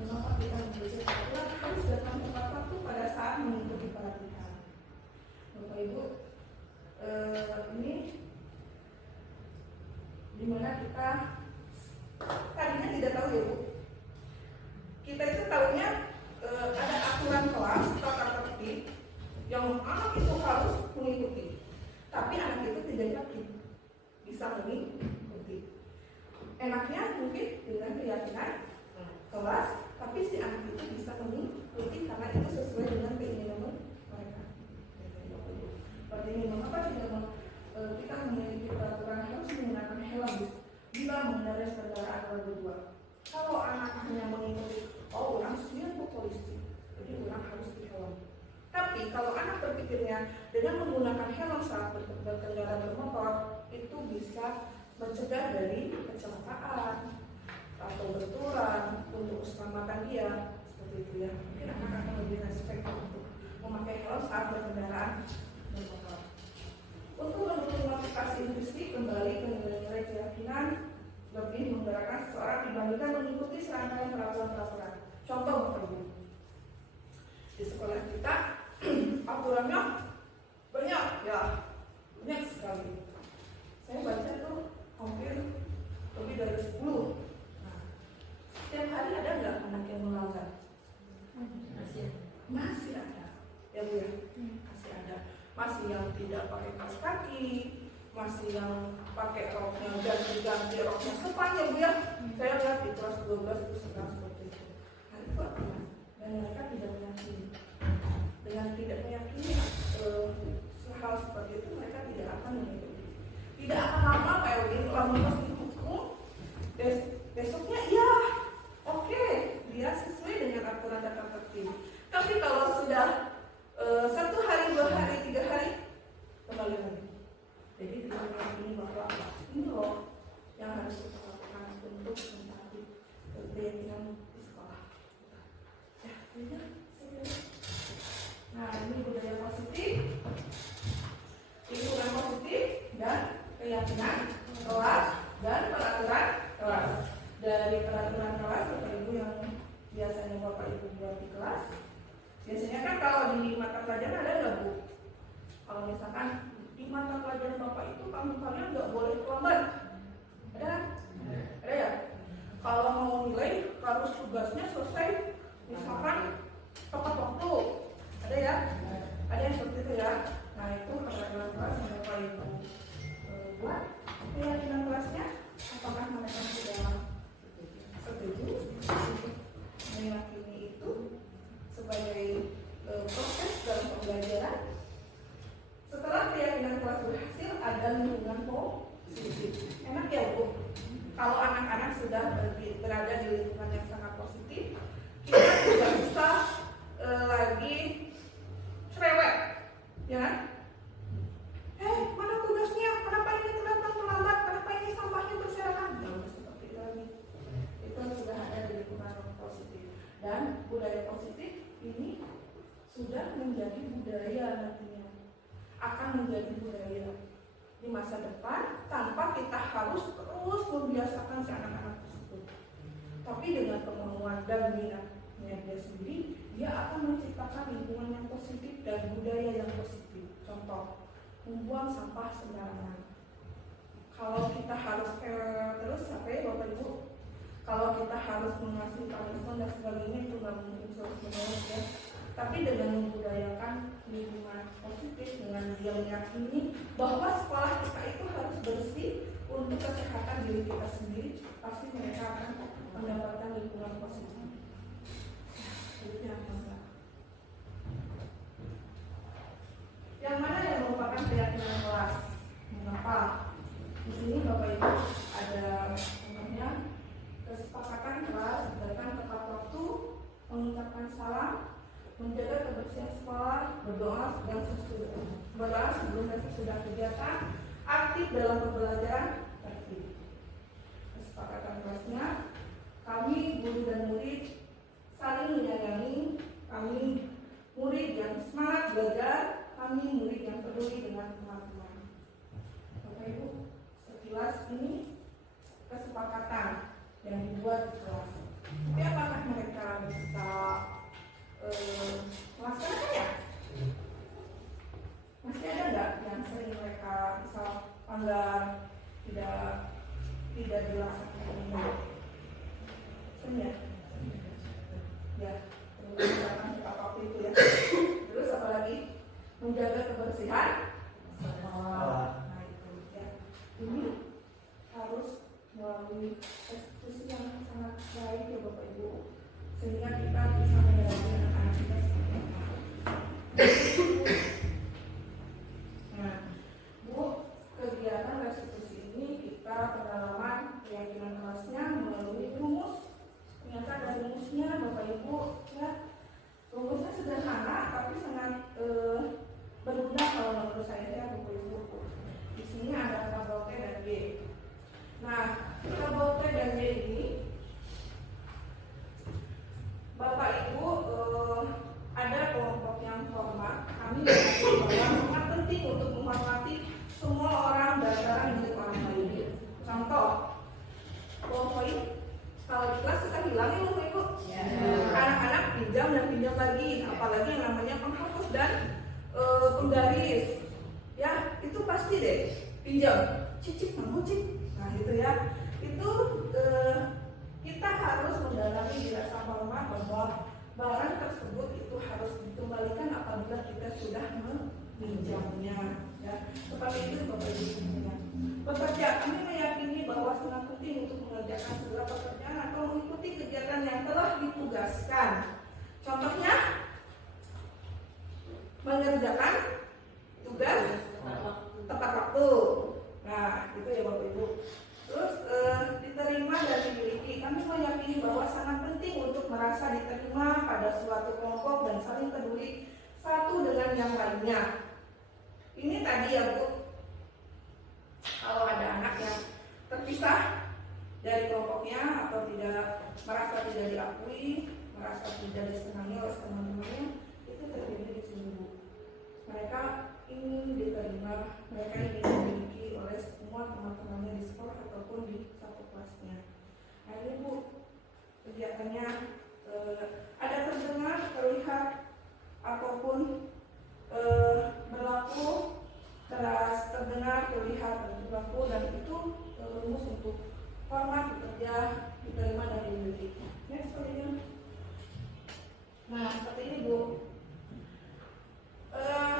Mengapa kita memiliki peraturan harus datang tepat waktu pada saat mengikuti pelatihan? Bapak Ibu, ini dimana kita tadinya tidak tahu ya Bu. Kita itu tahunya ada aturan kelas, tata tertib yang anak itu harus mengikuti. Tapi anak itu tidak yakin bisa mengikuti. Enaknya mungkin dengan keyakinan kelas, tapi si anak itu bisa mengikuti karena itu sesuai dengan keinginan mereka. Seperti ini, mengapa tidak kita memiliki peraturan harus menggunakan helm bila mengendarai kendaraan berdua? Kalau anak hanya mengikuti, oh orang siap polisi, jadi orang harus di helm. Tapi kalau anak berpikirnya dengan menggunakan helm saat berkendara bermotor, itu bisa mencegah dari kecelakaan atau benturan untuk keselamatan dia, seperti itu ya. Mungkin anak akan lebih respect untuk memakai helm saat berkendaraan bermotor. lebih menggerakkan seseorang dibandingkan mengikuti serangkaian peraturan-peraturan. Contoh Bapak Ibu, di sekolah kita aturannya banyak ya, banyak sekali. Saya baca tuh hampir lebih dari 10. Nah, setiap hari ada nggak anak yang melanggar? Masih ada, ya Bu ya, masih ada. Masih yang tidak pakai kaos kaki, masih yang pakai roknya ganti roknya sepanjang Bu ya. Saya lihat di kelas 12 itu sedang seperti itu. Nah itu artinya, dan mereka tidak meyakini. Dengan tidak meyakini hal seperti itu, mereka tidak akan mengikuti. Tidak akan lama kayak begini, lama hukum. Besoknya iya, oke, dia sesuai dengan aturan dan tertib. Tapi kalau sudah 1 hari, 2 hari, 3 hari, kembali lagi. Jadi tidak meyakini bahwa ini loh yang harus kita lakukan untuk mencari keyakinan di sekolah. Ya, ini. Nah, ini budaya positif, lingkungan positif, dan keyakinan kelas dan peraturan kelas. Dari peraturan kelas, Bapak Ibu yang biasanya Bapak Ibu buat di kelas, biasanya kan kalau di mata pelajaran ada nggak Bu? Kalau misalkan di mata pelajaran Bapak itu kalian nggak boleh terlambat, ada? Ada ya? Kalau mau nilai harus tugasnya selesai, misalkan tepat waktu, ada ya? Ada yang seperti itu ya? Nah itu peraturan kelas yang Bapak Ibu buat. Keyakinan kelasnya, apakah mereka sudah setuju meyakini itu sebagai proses dalam pembelajaran? Setelah keyakinan kelas berhasil, ada lingkungan positif. Enak ya Bu? Kalau anak-anak sudah berada di lingkungan yang sangat positif, kita tidak bisa lagi cerewet, ya kan? Mana tugasnya? Kenapa ini terlambat? Kenapa ini sampahnya berserakan? Tidak seperti itu lagi. Itu sudah ada di lingkungan positif. Dan budaya positif ini sudah menjadi budaya nantinya, akan menjadi budaya di masa depan tanpa kita harus terus membiasakan si anak-anak tersebut. Tapi dengan kemauan dan minatnya dia sendiri, dia akan menciptakan lingkungan yang positif dan budaya yang positif. Contoh, membuang sampah sembarangan. Kalau kita harus terus sampai Bapak Ibu, kalau kita harus mengasih punishment dan sebagainya itu nggak mungkin terus-menerus ya. Tapi dengan membudayakan lingkungan positif, dengan dia meyakini bahwa sekolah kita itu harus bersih untuk kesehatan diri kita sendiri, pasti mereka akan mendapatkan lingkungan positif. Yang mana yang merupakan keyakinan kelas? Mengapa? Di sini Bapak Ibu ada contohnya kesepakatan kelas datang tepat waktu, mengucapkan salam, menjaga kebersihan sekolah, berdoa sebelum dan sesudah kegiatan, aktif dalam pembelajaran, tertib. Kesepakatan kelasnya, kami guru dan murid saling menyayangi, kami murid yang semangat belajar, kami murid yang peduli dengan teman-teman. Bapak Ibu, sekilas ini kesepakatan yang dibuat di kelas. Tapi apakah mereka bisa melaksanakannya? Masih ada nggak yang sering mereka misal anggar tidak dilaksanakan? Sering ya? Ya, teman-teman waktu itu ya. Terus apa lagi? Menjaga kebersihan sekolah. Nah itu ya. Ini harus melalui eksekusi yang sangat baik ya Bapak Ibu, sehingga kita bisa menjaga anak-anak kita seperti apa. Nah, Bu, kegiatan restitusi ini kita pendalaman keyakinan kelasnya melalui rumus. Ternyata ada rumusnya Bapak Ibu ya. Rumusnya sederhana tapi sangat berguna kalau menurut saya ya Bapak Ibu. Di sini ada tabel T dan Y. Nah, tabel T dan Y ini Bapak Ibu ada kelompok yang hormat. Kami mengakui bahwa sangat penting untuk menghormati semua orang dan barang milik orang lain. Contoh, dan penggaris, ya itu pasti deh pinjam, cicip mau cicip, nah itu ya, itu kita harus mendalami di rasa hormat bahwa barang tersebut itu harus dikembalikan apabila kita sudah meminjamnya, ya seperti itu Bapak Ibu sekalian. Pekerja, kami meyakini bahwa sangat penting untuk mengerjakan segala pekerjaan atau mengikuti kegiatan yang telah ditugaskan. Contohnya, mengerjakan tugas tepat waktu. Nah, itu ya Bapak Ibu. Terus diterima dan dimiliki. Kami meyakini bahwa sangat penting untuk merasa diterima pada suatu kelompok dan saling peduli satu dengan yang lainnya. Ini tadi ya Bu, kalau ada anak yang terpisah dari kelompoknya atau tidak merasa tidak diakui, merasa tidak disenangi oleh teman-temannya, itu terjadi di sini Bu. Mereka ingin diterima, mereka ingin dimiliki oleh semua teman-temannya di sekolah ataupun di satu kelasnya. Nah ini Bu, kegiatannya ada terdengar, terlihat ataupun berlaku keras, terdengar, terlihat, dan berlaku, dan itu rumus untuk hormat, bekerja, diterima dan dimiliki. Ya seperti ini. Nah seperti ini Bu.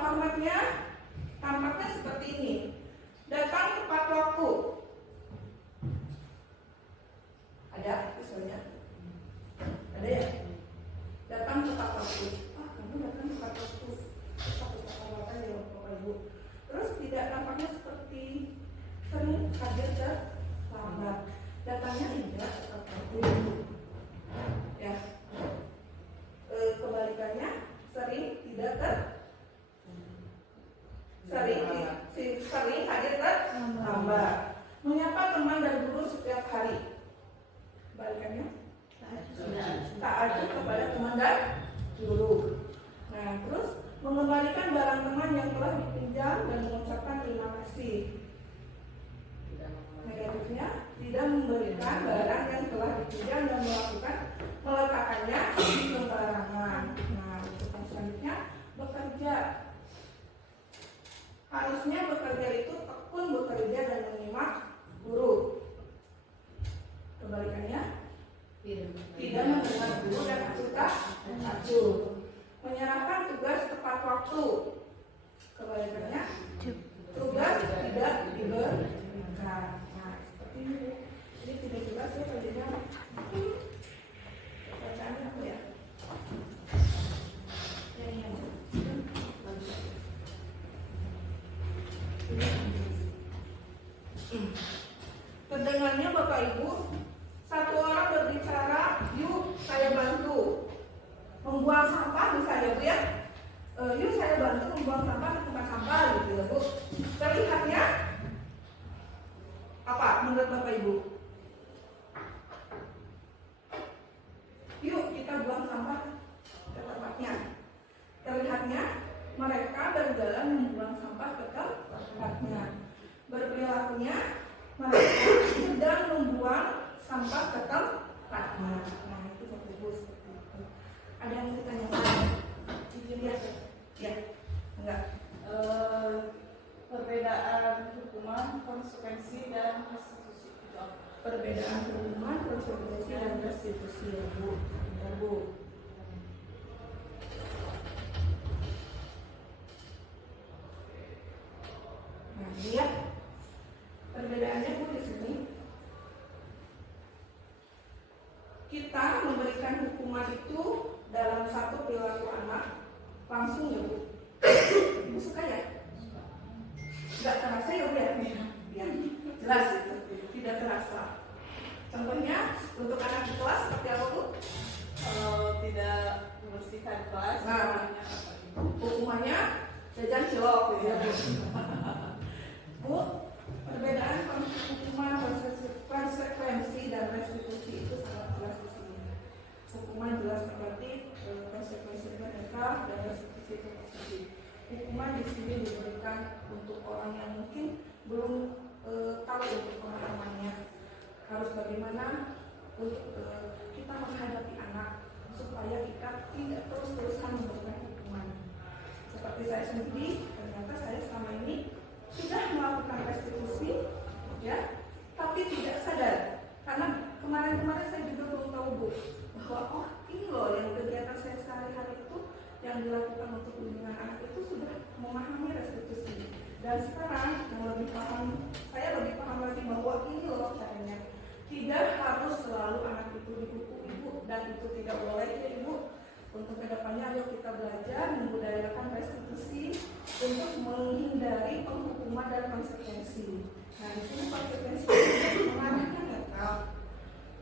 Hormatnya tampaknya seperti ini. Datang tepat waktu. Ada misalnya. Ada ya? Datang tepat waktu. Kamu datang tepat waktu. Satu kata ya Bapak Ibu. Terus tidak tampaknya seperti sering hadir terlambat. Datangnya tidak tepat waktu. Ya. Kebalikannya sering tidak sering hadir terlambat. Menyapa teman dan guru setiap hari. Kebalikannya taat kepada teman dan guru. Nah, terus mengembalikan barang teman yang telah dipinjam dan mengucapkan terima kasih. Negatifnya, tidak memberikan barang yang telah dipinjam dan meletakkannya di sembarangan. Nah, untuk yang selanjutnya, bekerja. Harusnya bekerja itu tekun bekerja dan menyimak guru. Kebalikannya, tidak mendengar guru dan acuh. Menyerahkan tugas tepat waktu. Kebalikannya, tugas tidak diberikan. Nah, seperti ini. Ini tidak jelas ya tadinya. Bacaannya apa ya? Ini aja. Terdengarnya Bapak Ibu, satu orang berbicara, yuk saya bantu membuang sampah misalnya Bu ya, yuk saya bantu membuang sampah di tempat sampah gitu ya Bu. Terlihatnya apa menurut Bapak Ibu? Yuk kita buang sampah ke tempatnya. Terlihatnya mereka berjalan membuang sampah ke tempatnya. Berperilakunya mereka sedang membuang sampah ke tempatnya. Nah itu Bapak Ibu seperti itu. Ada yang ditanyakan? Lihat ya? Enggak. Perbedaan hukuman, konsekuensi, dan restitusi. Perbedaan hukuman, konsekuensi, dan restitusi ya Bu. Bentar Bu. Nah lihat perbedaannya Bu di sini. Kita memberikan hukuman itu dalam satu perilaku anak langsung ya Bu. Ibu suka ya? Tidak terasa ya Bu ya? Ya, jelas itu, tidak terasa. Contohnya untuk anak di kelas seperti apa Bu? Kalau tidak membersihkan kelas, Nah, hukumannya jajan cilok gitu ya Bu. Perbedaan hukuman, konsekuensi, dan restitusi itu sangat jelas di sini. Hukuman jelas berarti konsekuensinya netral dan restitusi itu positif. Hukuman di sini diberikan untuk orang yang mungkin belum tahu untuk pengalamannya harus bagaimana untuk kita menghadapi anak supaya kita tidak terus-terusan memberikan hukuman. seperti saya sendiri, ternyata saya selama ini sudah melakukan restitusi, ya, tapi tidak sadar karena kemarin-kemarin saya juga belum tahu Bu bahwa oh ini loh yang kegiatan saya sehari-hari itu yang dilakukan untuk perlindungan anak itu sudah memahami restitusi. Dan sekarang yang lebih paham, saya lebih paham lagi bahwa ini loh caranya. Tidak harus selalu anak itu dihukum Ibu, dan itu tidak boleh ya Ibu. Untuk kedepannya ayo kita belajar membudayakan restitusi untuk menghindari penghukuman dan konsekuensi. Nah di sini konsekuensi itu mengarahkan netral.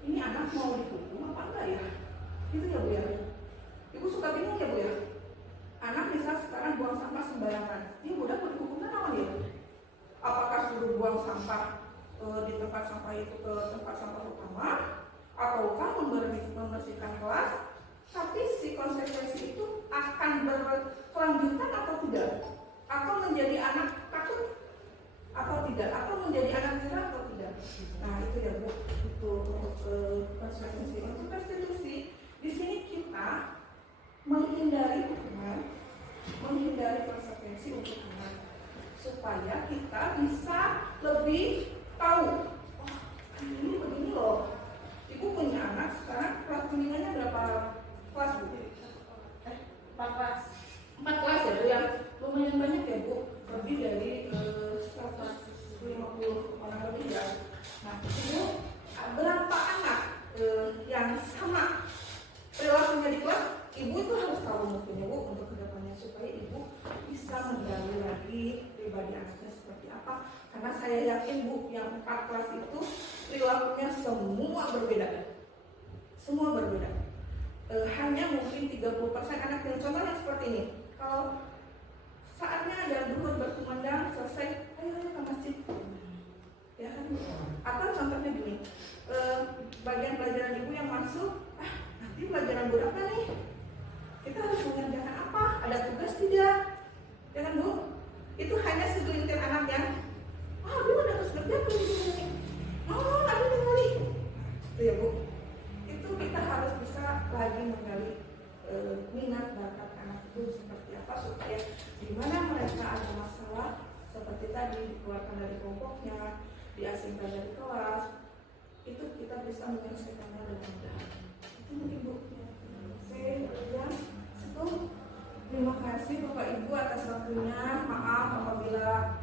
Ini anak mau dihukum apa enggak ya? Gitu ya Bu ya. Ibu suka bingung ya Bu ya. Anak misal sekarang buang sampah sembarangan, ini udah mau dihukumkan apa dia? Apakah suruh buang sampah di tempat sampah itu ke tempat sampah utama, ataukah membersihkan kelas? Tapi si konsekuensi itu akan berkelanjutan atau tidak? Atau menjadi anak takut atau tidak? Atau menjadi anak nyerah atau tidak? Nah itu ya Bu, itu untuk konsekuensi. Untuk restitusi, di sini kita menghindari hukuman, menghindari konsekuensi untuk anak, supaya kita bisa lebih tahu. Oh ini begini loh. Ibu punya anak sekarang kelas bimbingannya berapa kelas Bu? 4 kelas. 4 kelas ya Bu, yang lumayan banyak ya Bu, lebih dari 150 orang lebih ya. Nah Ibu, berapa anak yang sama perilakunya di kelas, Ibu itu harus tahu mungkin ya Bu untuk kedepannya, supaya Ibu bisa menggali lagi pribadi anaknya seperti apa. Karena saya yakin Bu, yang 4 kelas itu perilakunya semua berbeda. Semua berbeda. Hanya mungkin 30% anak yang contohnya seperti ini. Kalau saatnya ada duhur berkumandang selesai, ayo ke masjid. Ya kan? Atau contohnya gini, bagian pelajaran Ibu yang masuk, nanti pelajaran berapa nih? Kita harus mengerjakan apa? Ada tugas tidak? Ya kan Bu? Itu hanya segelintir anak yang dia udah harus kerja ini. Ada kembali. Itu ya Bu. Itu kita harus bisa lagi menggali minat bakat anak itu seperti apa, supaya di mana mereka ada masalah seperti tadi dikeluarkan dari kelompoknya, diasingkan dari kelas, itu kita bisa menyelesaikannya dengan mudah. Itu mungkin Bu. Oke, ya. Terima kasih Bapak Ibu atas waktunya. Maaf apabila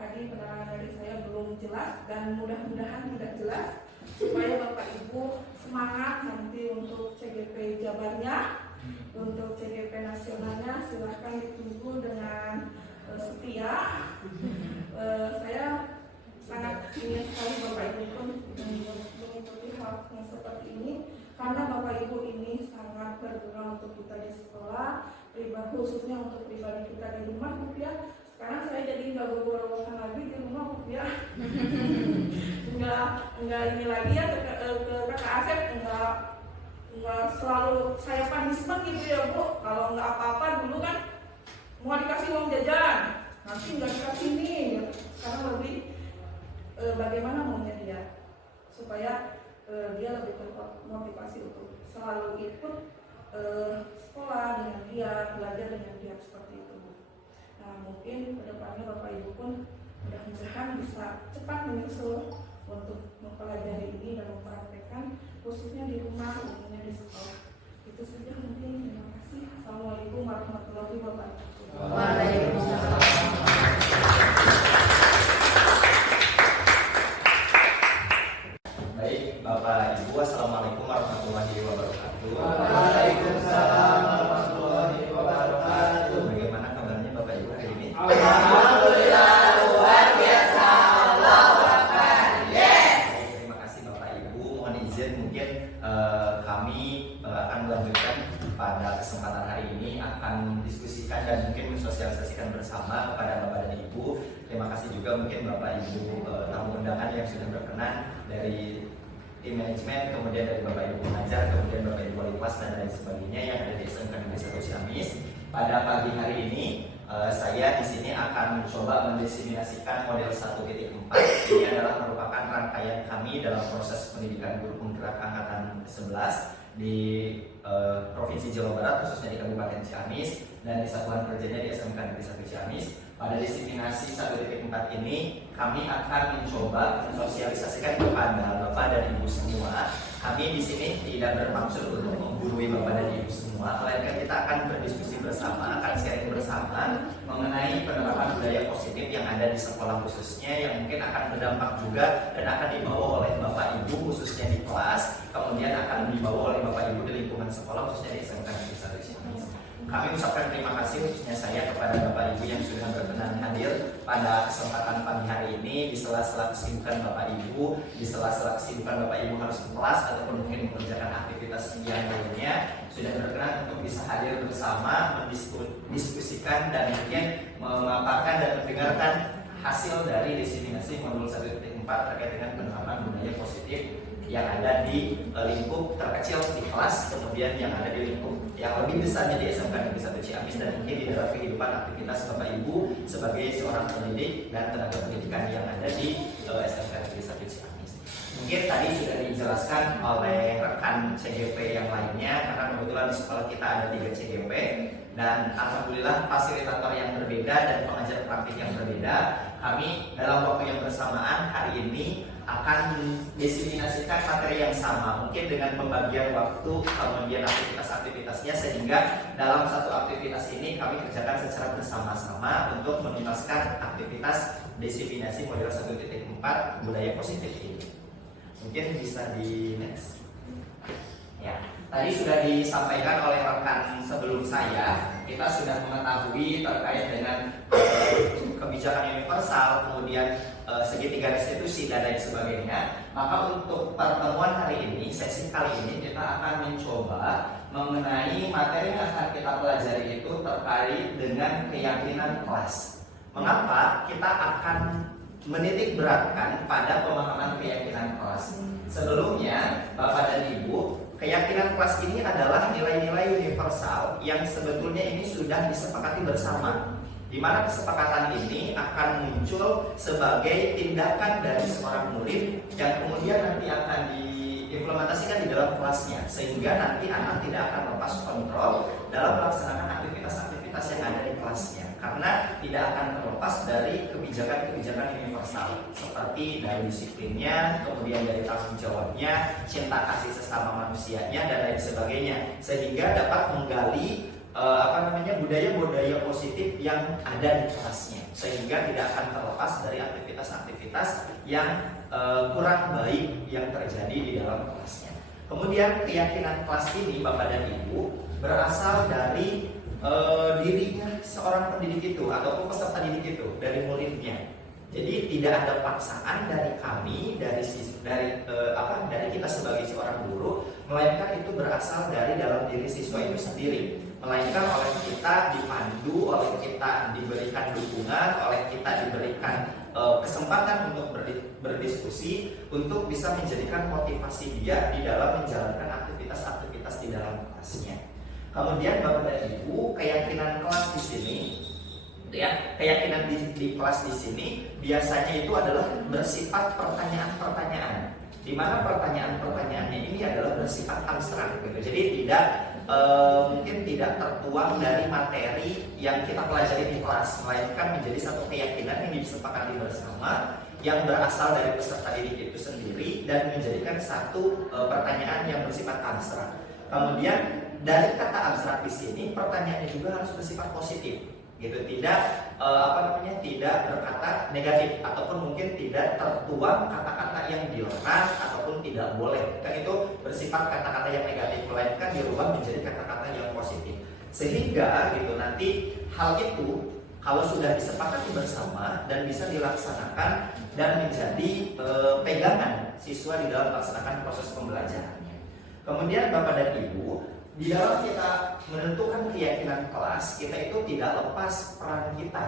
tadi penerangan dari saya belum jelas, dan mudah-mudahan tidak jelas, supaya Bapak Ibu semangat nanti untuk CGP Jabarnya, untuk CGP nasionalnya silahkan ditunggu dengan setia. Saya sangat ingin sekali Bapak Ibu pun mengikuti hal yang seperti ini, karena Bapak Ibu ini sangat berguna untuk kita di sekolah, khususnya untuk pribadi kita di rumah Bu ya. Sekarang saya jadi nggak berbual-bualan lagi di rumah Bu ya. Nggak ini lagi ya ke kakak Asep, nggak selalu saya punishment gitu ya Bu. Kalau nggak apa-apa dulu kan mau dikasih uang jajan, nanti nggak dikasih ini. Sekarang lebih bagaimana maunya dia, supaya dia lebih termotivasi untuk selalu ikut sekolah dengan dia, belajar dengan dia seperti itu. Nah mungkin kedepannya Bapak Ibu pun mudah-mudahan bisa cepat menyusul untuk mempelajari ini dan mempraktekkan, khususnya di rumah, umumnya di sekolah. Itu saja mungkin. Terima kasih. Assalamualaikum warahmatullahi wabarakatuh. Waalaikumsalam. Baik, Bapak Ibu, Assalamualaikum warahmatullahi wabarakatuh. Waalaikumsalam warahmatullahi wabarakatuh. Bagaimana kabarnya Bapak Ibu hari ini? Alhamdulillah luar biasa. Allahu Akbar. Yes. Terima kasih Bapak Ibu. Mohon izin mungkin kami akan melanjutkan pada kesempatan hari ini, akan diskusikan dan mungkin mensosialisasikan bersama kepada Bapak dan Ibu. Terima kasih juga mungkin Bapak Ibu tamu undangan yang sudah berkenan dari tim manajemen, kemudian dari Bapak Ibu pengajar, kemudian Bapak Ibu wali kelas dan lain sebagainya yang ada di SMK Negeri 1 Ciamis. Pada pagi hari ini saya di sini akan mencoba mendesimasikan model 1.4. Ini adalah merupakan rangkaian kami dalam proses pendidikan guru penggerak angkatan 11 di Provinsi Jawa Barat, khususnya di Kabupaten Ciamis, dan di satuan kerjanya di SMK Negeri 1 Ciamis. Pada disiminasi 1.4 ini kami akan mencoba mensosialisasikan kepada Bapak dan Ibu semua. Kami di sini tidak bermaksud untuk menggurui Bapak dan Ibu semua, melainkan kita akan berdiskusi bersama, akan sharing bersama mengenai penerapan budaya positif yang ada di sekolah khususnya, yang mungkin akan berdampak juga dan akan dibawa oleh Bapak Ibu khususnya di kelas, kemudian akan dibawa oleh Bapak Ibu di lingkungan sekolah khususnya di SMK Negeri 1 Ciamis. Kami ucapkan terima kasih khususnya saya kepada Bapak Ibu yang sudah berkenan hadir pada kesempatan pagi hari ini, di sela-sela kesibukan Bapak Ibu, di sela-sela kesibukan Bapak Ibu harus ke kelas ataupun mungkin mengerjakan aktivitas yang lainnya, sudah berkenan untuk bisa hadir bersama, mendiskusikan dan mungkin memaparkan dan mendengarkan hasil dari disiminasi modul 1.4 terkait dengan penerapan budaya positif yang ada di lingkup terkecil di kelas, kemudian yang ada di lingkup yang lebih besarnya di SMK Negeri 1 Ciamis, dan mungkin di dalam kehidupan aktivitas Bapak Ibu sebagai seorang pendidik dan tenaga pendidikan yang ada di SMK Negeri 1 Ciamis. Mungkin tadi sudah dijelaskan oleh rekan CGP yang lainnya, karena kebetulan di sekolah kita ada 3 CGP, dan alhamdulillah fasilitator yang berbeda dan pengajar praktik yang berbeda. Kami dalam waktu yang bersamaan hari ini akan disiminasikan materi yang sama, mungkin dengan pembagian waktu, kemudian aktivitas-aktivitasnya, sehingga dalam satu aktivitas ini kami kerjakan secara bersama-sama untuk menuntaskan aktivitas disiminasi model 1.4 budaya positif ini. Mungkin bisa di next. Ya, tadi sudah disampaikan oleh rekan sebelum saya, kita sudah mengetahui terkait dengan kebijakan universal, kemudian segitiga restitusi dan lain sebagainya. Maka untuk pertemuan hari ini, sesi kali ini kita akan mencoba mengenai materi yang akan kita pelajari itu terkait dengan keyakinan kelas. Mengapa kita akan menitik beratkan pada pemahaman keyakinan kelas? Sebelumnya, Bapak dan Ibu, keyakinan kelas ini adalah nilai-nilai universal yang sebetulnya ini sudah disepakati bersama, di mana kesepakatan ini akan muncul sebagai tindakan dari seorang murid yang kemudian nanti akan diimplementasikan di dalam kelasnya, sehingga nanti anak tidak akan lepas kontrol dalam melaksanakan aktivitas-aktivitas yang ada di kelasnya, karena tidak akan terlepas dari kebijakan-kebijakan universal seperti dari disiplinnya, kemudian dari tanggung jawabnya, cinta kasih sesama manusianya dan lain sebagainya, sehingga dapat menggali budaya-budaya positif yang ada di kelasnya, sehingga tidak akan terlepas dari aktivitas-aktivitas yang kurang baik yang terjadi di dalam kelasnya. Kemudian keyakinan kelas ini, Bapak dan Ibu, berasal dari dirinya seorang pendidik itu ataupun peserta didik itu, dari muridnya. Jadi tidak ada paksaan dari kami, dari kita sebagai seorang guru, melainkan itu berasal dari dalam diri siswa itu sendiri, melainkan oleh kita dipandu, oleh kita diberikan dukungan, oleh kita diberikan kesempatan untuk berdiskusi, untuk bisa menjadikan motivasi dia di dalam menjalankan aktivitas-aktivitas di dalam kelasnya. Kemudian Bapak dan Ibu, keyakinan kelas di sini, ya, keyakinan di kelas di sini biasanya itu adalah bersifat pertanyaan-pertanyaan, di mana pertanyaan-pertanyaannya ini adalah bersifat abstrak, gitu. Jadi mungkin tidak tertuang dari materi yang kita pelajari di kelas, melainkan menjadi satu keyakinan yang disepakati bersama, yang berasal dari peserta didik itu sendiri dan menjadikan satu pertanyaan yang bersifat abstrak. Kemudian dari kata abstrak di sini, pertanyaannya juga harus bersifat positif, gitu, tidak tidak berkata negatif, ataupun mungkin tidak tertuang kata-kata yang dilarang ataupun tidak boleh, kan itu bersifat kata-kata yang negatif, melainkan dirubah menjadi kata-kata yang positif, sehingga gitu nanti hal itu kalau sudah disepakati bersama dan bisa dilaksanakan dan menjadi pegangan siswa di dalam melaksanakan proses pembelajarannya. Kemudian Bapak dan Ibu, di dalam kita menentukan keyakinan kelas, kita itu tidak lepas peran kita.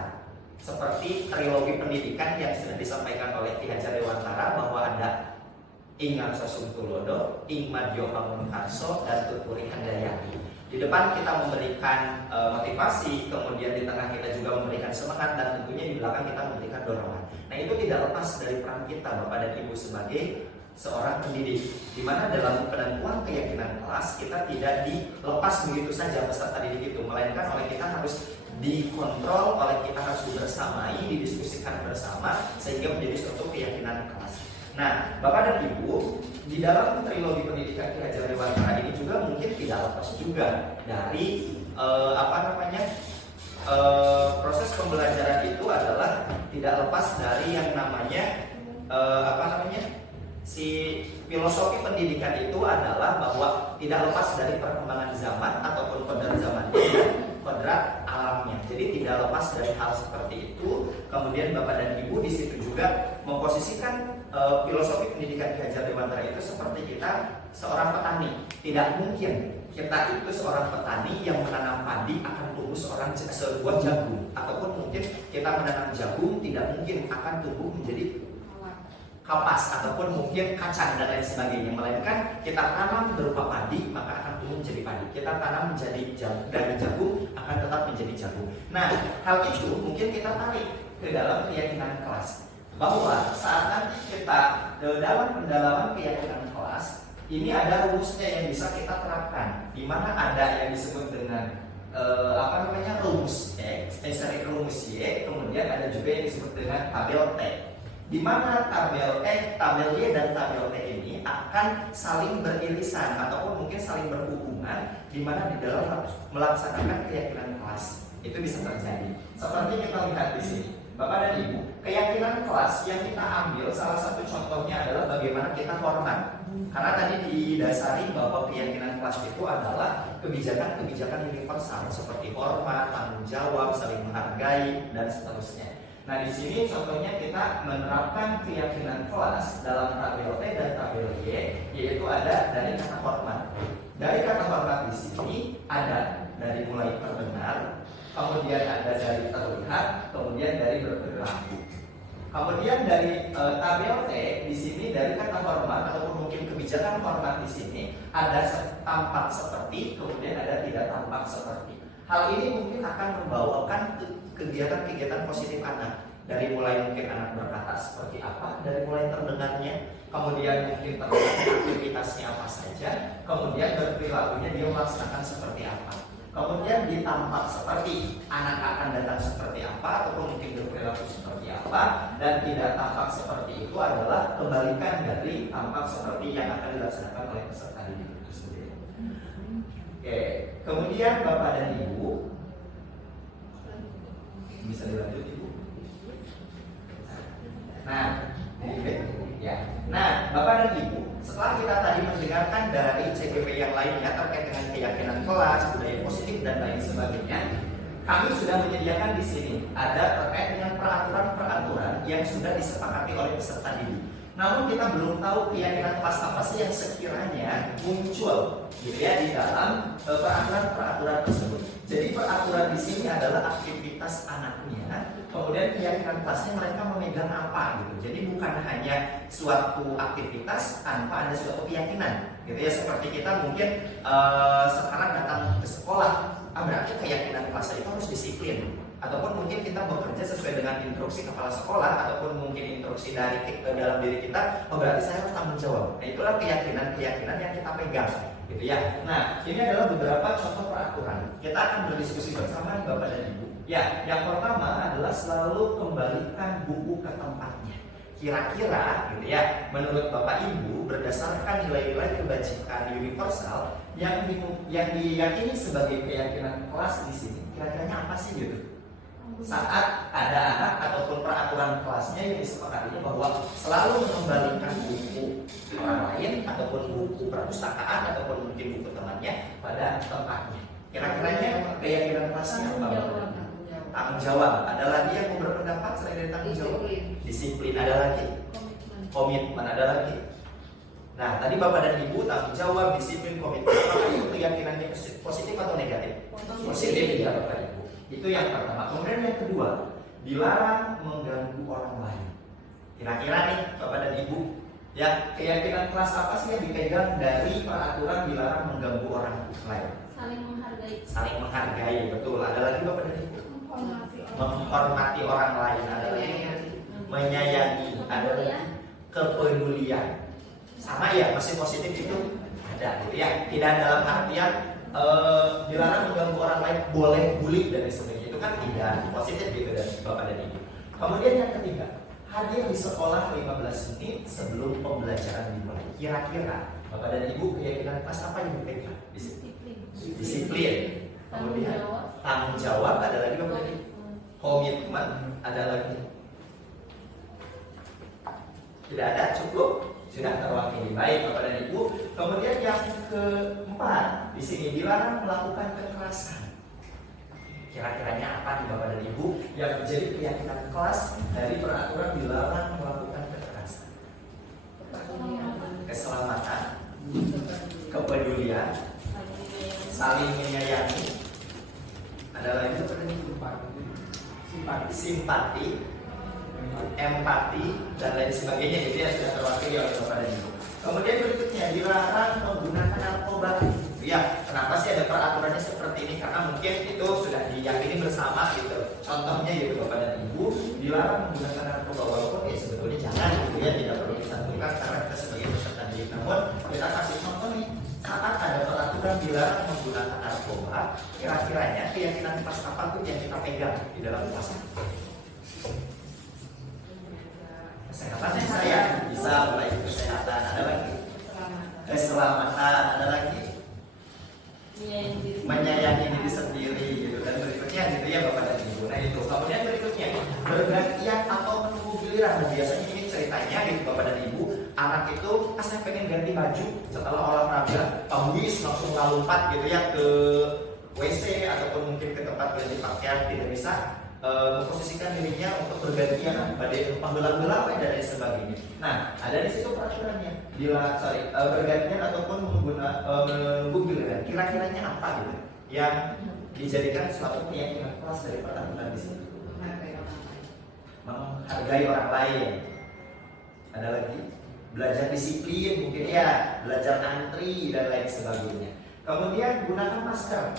Seperti trilogi pendidikan yang sudah disampaikan oleh Ki Hajar Dewantara, bahwa ada Ing Arso Sungtulodo, Ing Madyo Hamunkarso, dan Tuturi Handayani. Di depan kita memberikan motivasi, kemudian di tengah kita juga memberikan semangat, dan tentunya di belakang kita memberikan dorongan. Nah, itu tidak lepas dari peran kita, Bapak dan Ibu, sebagai seorang pendidik, di mana dalam penentuan keyakinan kelas kita tidak dilepas begitu saja peserta didik itu, melainkan oleh kita harus dikontrol, oleh kita harus dibersamai, didiskusikan bersama sehingga menjadi suatu keyakinan kelas. Nah, Bapak dan Ibu, di dalam trilogi pendidikan Ki Hajar Dewantara ini juga mungkin tidak lepas juga dari proses pembelajaran itu adalah tidak lepas dari yang namanya si filosofi pendidikan itu adalah bahwa tidak lepas dari perkembangan zaman ataupun kodrat zaman dan kodrat alamnya. Jadi tidak lepas dari hal seperti itu. Kemudian Bapak dan Ibu di situ juga memposisikan filosofi pendidikan Ki Hajar Dewantara itu seperti kita seorang petani. Tidak mungkin kita itu seorang petani yang menanam padi akan tumbuh sebuah jagung, ataupun mungkin kita menanam jagung tidak mungkin akan tumbuh menjadi kapas ataupun mungkin kacang dan lain sebagainya, melainkan kita tanam berupa padi maka akan tumbuh menjadi padi, kita tanam menjadi dari jagung akan tetap menjadi jagung. Nah, hal itu mungkin kita tarik ke dalam keyakinan kelas, bahwa saat kita dalam pendalaman keyakinan kelas ini ada rumusnya yang bisa kita terapkan, di mana ada yang disebut dengan rumus X, rumus Y, kemudian ada juga yang disebut dengan tabel T, di mana tabel X, tabel Y, dan tabel T ini akan saling beririsan ataupun mungkin saling berhubungan, di mana di dalam melaksanakan keyakinan kelas itu bisa terjadi. Seperti kita lihat di sini, Bapak dan Ibu, keyakinan kelas yang kita ambil salah satu contohnya adalah bagaimana kita hormat. Karena tadi didasari bahwa keyakinan kelas itu adalah kebijakan-kebijakan universal seperti hormat, tanggung jawab, saling menghargai, dan seterusnya. Nah, di sini contohnya kita menerapkan keyakinan kelas dalam tabel T dan tabel Y, yaitu ada dari kata hormat. Dari kata hormat di sini ada dari mulai terdengar, kemudian ada dari terlihat, kemudian dari berperilaku. Kemudian dari tabel T di sini dari kata hormat ataupun mungkin kebijakan hormat di sini ada tampak seperti, kemudian ada tidak tampak seperti. Hal ini mungkin akan membawakan kegiatan-kegiatan positif anak, dari mulai mungkin anak berkata seperti apa, dari mulai terdengarnya, kemudian mungkin terlihat aktivitasnya apa saja, kemudian berperilakunya dia melaksanakan seperti apa. Kemudian ditampak seperti anak akan datang seperti apa ataupun mungkin berperilaku seperti apa, dan tidak tampak seperti itu adalah kebalikan dari tampak seperti yang akan dilaksanakan oleh peserta didik itu sendiri. Oke, kemudian Bapak dan Ibu bisa dilanjut Ibu. Nah, ya. Nah, Bapak dan Ibu, setelah kita tadi mendengarkan dari CGP yang lainnya terkait dengan keyakinan kelas, budaya positif dan lain sebagainya, kami sudah menyediakan di sini ada terkait dengan peraturan-peraturan yang sudah disepakati oleh peserta didik. Namun kita belum tahu keyakinan kelas apa sih yang sekiranya muncul gitu ya di dalam peraturan-peraturan tersebut. Jadi peraturan di sini adalah aktivitas anaknya, kemudian keyakinan kelasnya mereka memegang apa gitu. Jadi bukan hanya suatu aktivitas tanpa ada suatu keyakinan gitu ya. Seperti kita mungkin sekarang datang ke sekolah, berarti keyakinan kelas itu harus disiplin. Ataupun mungkin kita bekerja sesuai dengan instruksi kepala sekolah, ataupun mungkin instruksi dari dalam diri kita, berarti saya harus tanggung jawab. Nah, itulah keyakinan-keyakinan yang kita pegang, gitu ya. Nah, ini adalah beberapa contoh peraturan. Kita akan berdiskusi bersama Bapak dan Ibu. Ya, yang pertama adalah selalu kembalikan buku ke tempatnya. Kira-kira, gitu ya, menurut Bapak Ibu, berdasarkan nilai-nilai kebajikan universal yang diyakini sebagai keyakinan kelas di sini, kira-kiranya apa sih gitu? Saat ada anak ataupun peraturan kelasnya yang disepakati bahwa selalu mengembalikan buku orang lain ataupun buku perpustakaan ataupun mungkin buku temannya pada tempatnya. Kira-kiranya keyakinan kelasnya apa? Tanggung jawab. Ada lagi yang mau berpendapat selain dari tanggung jawab? Disiplin. Ada lagi? Komitmen. Ada lagi? Nah, tadi Bapak dan Ibu tanggung jawab, disiplin, komitmen. Apakah itu keyakinannya positif atau negatif? Positif ya Bapak Ibu. Itu yang pertama. Kemudian yang kedua, dilarang mengganggu orang lain. Kira-kira nih Bapak dan Ibu, ya keyakinan kelas apa sih yang dipegang dari peraturan dilarang mengganggu orang lain? Saling menghargai. Saling menghargai, betul. Ada lagi Bapak dan Ibu? Menghormati orang lain. Ada lagi menyayangi. Ada lagi kepedulian. sama ya, masih positif itu ada gitu ya. Tidak dalam artian dilarang mengganggu orang lain, boleh bully dan sebagainya, itu kan tidak positif gitu dari Bapak dan Ibu. Kemudian yang ketiga, hadir di sekolah 15 menit sebelum pembelajaran dimulai. Kira-kira Bapak dan Ibu keyakinan kelas apa yang dipegang? Disiplin. Kemudian tanggung jawab, ada lagi Bapak dan Ibu. Komitmen, ada lagi. Tidak ada, cukup sudah terwakili. Baik Bapak dan Ibu. Kemudian yang keempat, di sini dilarang melakukan kekerasan. Kira-kiranya apa nih Bapak dan Ibu yang menjadi keyakinan kelas dari peraturan dilarang melakukan kekerasan? Keselamatan, kepedulian, saling menyayangi, ada lagi Bapak dan Ibu? Simpati, empati, dan lain sebagainya. Jadi yang sudah terwakili oleh Bapak dan Ibu. Kemudian berikutnya dilarang menggunakan narkoba. Ya, kenapa sih ada peraturannya seperti ini? Karena mungkin itu sudah diyakini bersama gitu. Contohnya gitu Bapak dan Ibu, dilarang menggunakan narkoba, walaupun ya sebetulnya jangan gitu ya, tidak perlu disantukan karena kita sebagai peserta didik. Namun kita kasih contoh nih, saat ada peraturan dilarang menggunakan narkoba, kira-kiranya keyakinan kelas apa tuh yang kita pegang di dalam kelas? Kesehatan bisa ya, bisa mulai kesehatan, ada lagi keselamatan, ada lagi menyayangi diri sendiri gitu, dan berikutnya gitu ya Bapak dan Ibu. Nah itu kemudian berikutnya bergantian atau menunggu giliran. Nah, biasanya ini ceritanya gitu Bapak dan Ibu, anak itu saya pengen ganti baju setelah olahraga, wis langsung lompat gitu ya ke WC ataupun mungkin ke tempat ganti pakaian, tidak bisa memposisikan dirinya untuk bergantian pada penggelam-gelam dan lain sebagainya. Nah, ada di situ peraturannya. Bergantian ataupun menunggu giliran. Kira-kiranya apa gitu yang dijadikan suatu keyakinan kelas dari peraturan di situ? Menghargai orang lain. Ada lagi belajar disiplin mungkin ya, belajar antri dan lain sebagainya. Kemudian gunakan masker.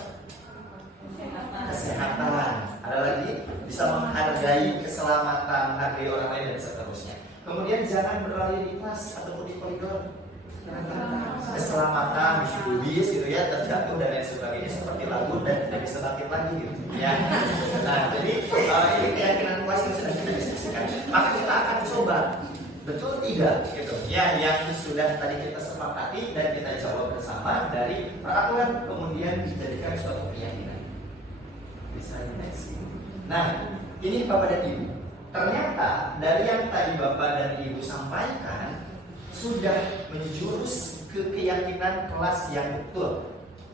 Kesehatan, ada lagi bisa menghargai keselamatan, menghargai orang lain dan seterusnya. Kemudian jangan berlari di kelas ataupun di koridor. Keselamatan, bis gitu ya, terjatuh dan lain sebagainya seperti lagu dan tidak bisa bangkit lagi gitu ya. Nah jadi ini keyakinan kelas yang sudah kita diskusikan. Maka kita akan coba betul tidak gitu ya yang sudah tadi kita sepakati dan kita jawab bersama dari peraturan kemudian dijadikan suatu keyakinan. Nah, ini Bapak dan Ibu. Ternyata dari yang tadi Bapak dan Ibu sampaikan sudah menjurus ke keyakinan kelas yang betul,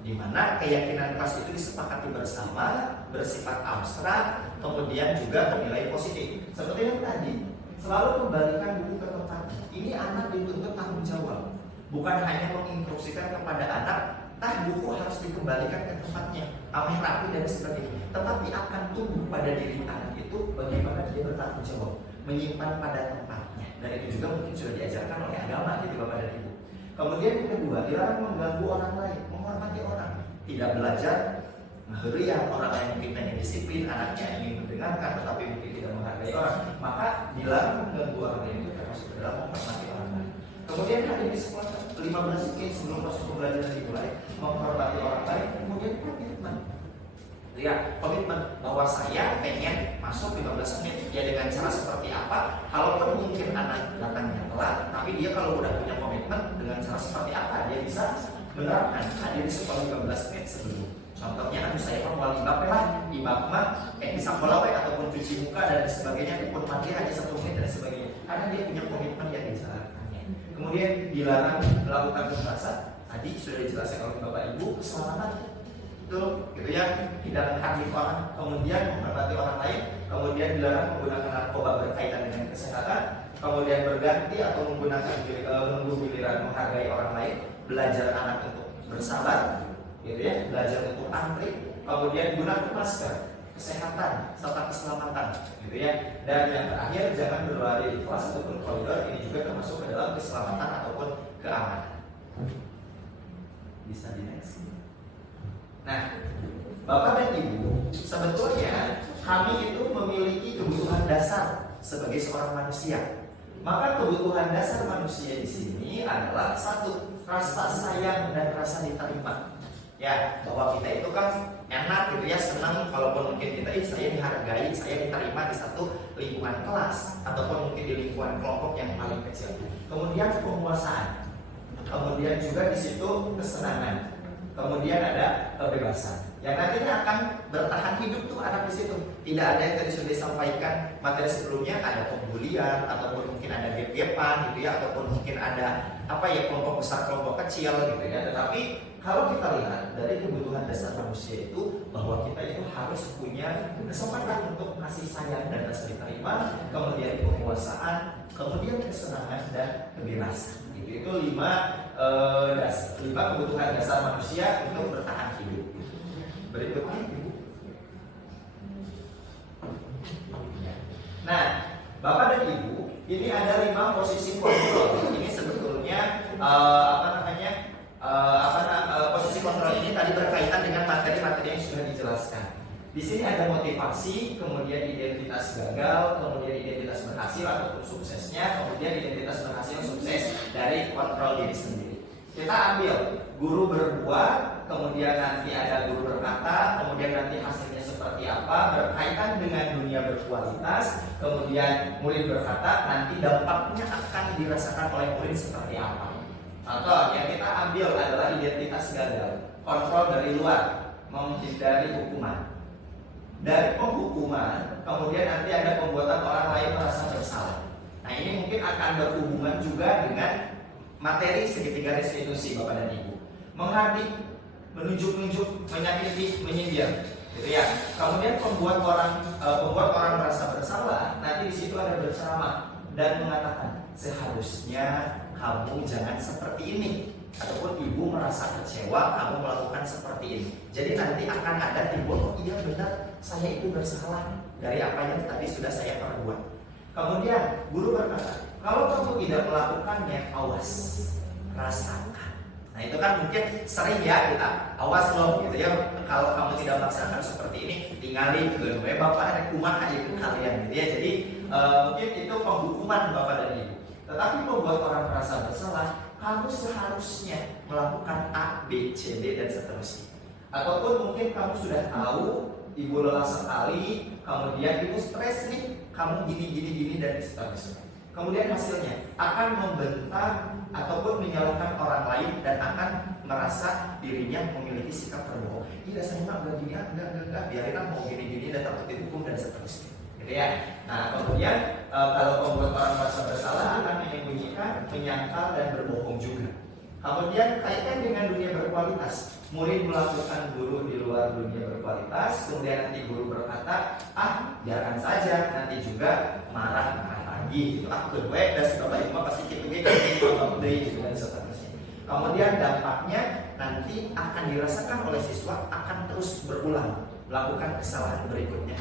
di mana keyakinan kelas itu disepakati bersama, bersifat abstrak, kemudian juga bernilai positif. Seperti yang tadi, selalu kembalikan buku ke tempatnya. Ini anak dituntut tanggung jawab, bukan hanya menginstruksikan kepada anak, buku harus dikembalikan ke tempatnya, ameh rapi dan sebagainya. Tetapi akan tumbuh pada diri anak itu bagaimana dia bertanggung jawab, menyimpan pada tempatnya. Dan itu juga mungkin sudah diajarkan oleh agama gitu Bapak dan Ibu. Kemudian yang kedua, dilarang mengganggu orang lain, menghormati orang. Tidak belajar menghurian orang lain, mungkin hanya disiplin, anaknya ingin mendengarkan tetapi mungkin tidak menghargai orang. Maka dilarang mengganggu orang lain itu termasuk dalam menghormati orang lain. Kemudian ada di sekolah 15 menit sebelum proses pembelajaran dimulai, menghormati orang lain. Kemudian komitmen, ya komitmen bahwa saya pengen masuk 15 menit ya dengan cara seperti apa. Kalaupun mungkin anak datangnya telat, tapi dia kalau udah punya komitmen dengan cara seperti apa dia bisa menerapkan hadir di sekolah 15 menit sebelum. Contohnya saya perwali ibab lah, ibab mah bisa kolawek ataupun cuci muka dan sebagainya, ataupun mandi hanya 1 menit dan sebagainya. Karena dia punya komitmen yang dijalankannya. Kemudian dilarang melakukan kekerasan. Tadi sudah dijelaskan oleh Bapak Ibu, keselamatan itu gitu ya, tidak menghakimi orang, kemudian menghormati orang lain, kemudian dilarang menggunakan narkoba berkaitan dengan kesehatan, kemudian berganti atau menggunakan menunggu giliran, menghargai orang lain, belajar anak untuk bersabar, gitu ya, belajar untuk antri, kemudian gunakan masker, kesehatan serta keselamatan, gitu ya. Dan yang terakhir jangan berlari di kelas ataupun koridor, ini juga termasuk ke dalam keselamatan ataupun keamanan. Bisa di next. Nah, Bapak dan Ibu, sebetulnya kami itu memiliki kebutuhan dasar sebagai seorang manusia. Maka kebutuhan dasar manusia di sini adalah satu, rasa sayang dan rasa diterima. Ya, bahwa kita itu kan enak gitu ya, senang kalaupun mungkin kita saya dihargai, saya diterima di satu lingkungan kelas ataupun mungkin di lingkungan kelompok yang paling kecil. Kemudian penguasaan. Kemudian juga di situ kesenangan. Kemudian ada kebebasan. Yang nantinya akan bertahan hidup tuh anak di situ. Tidak ada yang tadi sudah disampaikan materi sebelumnya, ada pembulian ataupun mungkin ada gap-gapan gitu ya, ataupun mungkin ada apa ya, kelompok besar, kelompok kecil gitu ya. Tetapi kalau kita lihat dari kebutuhan dasar manusia itu, bahwa kita itu harus punya kesempatan untuk kasih sayang dan rasa diterima, kemudian penguasaan, kemudian kesenangan dan kebebasan. Itu 5 kebutuhan dasar manusia untuk bertahan hidup. Berikutnya, Ibu. Nah, Bapak dan Ibu, ini ada 5 posisi kontrol. Ini sebetulnya posisi kontrol ini tadi berkaitan dengan materi-materi yang sudah dijelaskan. Di sini ada motivasi, kemudian identitas gagal, kemudian identitas berhasil ataupun suksesnya, kemudian identitas berhasil sukses dari kontrol diri sendiri. Kita ambil guru berbuat, kemudian nanti ada guru berkata, kemudian nanti hasilnya seperti apa, berkaitan dengan dunia berkualitas, kemudian murid berkata, nanti dampaknya akan dirasakan oleh murid seperti apa. Contoh yang kita ambil adalah identitas gagal, kontrol dari luar, menghindari hukuman. Dari penghukuman, kemudian nanti ada pembuatan orang lain merasa bersalah. Nah, ini mungkin akan berhubungan juga dengan materi segitiga restitusi, Bapak dan Ibu. Menghardik, menunjuk-nunjuk, menyakiti, menyindir, gitu ya. Kemudian pembuat orang merasa bersalah. Nanti di situ ada berceramah dan mengatakan, seharusnya kamu jangan seperti ini, ataupun ibu merasa kecewa kamu melakukan seperti ini. Jadi nanti akan ada timbul, oh iya benar, saya itu bersalah dari apa yang tadi sudah saya perbuat. Kemudian guru berkata, kalau kamu tidak melakukannya, awas, rasakan. Nah itu kan mungkin sering ya kita, awas loh gitu ya, kalau kamu tidak melaksanakan seperti ini, tinggalin ke bapak ada kumaha itu kalian gitu ya. Jadi mungkin itu penghukuman Bapak dan Ibu. Tetapi membuat orang merasa bersalah, kamu seharusnya melakukan A, B, C, D dan seterusnya. Ataupun mungkin kamu sudah tahu ibu lelah sekali, kemudian ibu stres nih, kamu gini dan seterusnya. Kemudian hasilnya akan membentak ataupun menyalahkan orang lain dan akan merasa dirinya memiliki sikap berbohong. Iya saya mah enggak gini, enggak, biarin mau gini dan takut dihukum dan seterusnya. Gitu ya. Nah kemudian kalau membuat orang merasa bersalah akan menyembunyikan, menyangkal dan berbohong juga. Kemudian kaitkan dengan dunia berkualitas. Murid melakukan guru di luar dunia berkualitas, kemudian nanti guru berkata, biarkan saja, nanti juga marah lagi. Gitu. Aku kedua dan Bapak Ibu pasti gitu dan seterusnya. Kemudian dampaknya nanti akan dirasakan oleh siswa akan terus berulang, melakukan kesalahan berikutnya.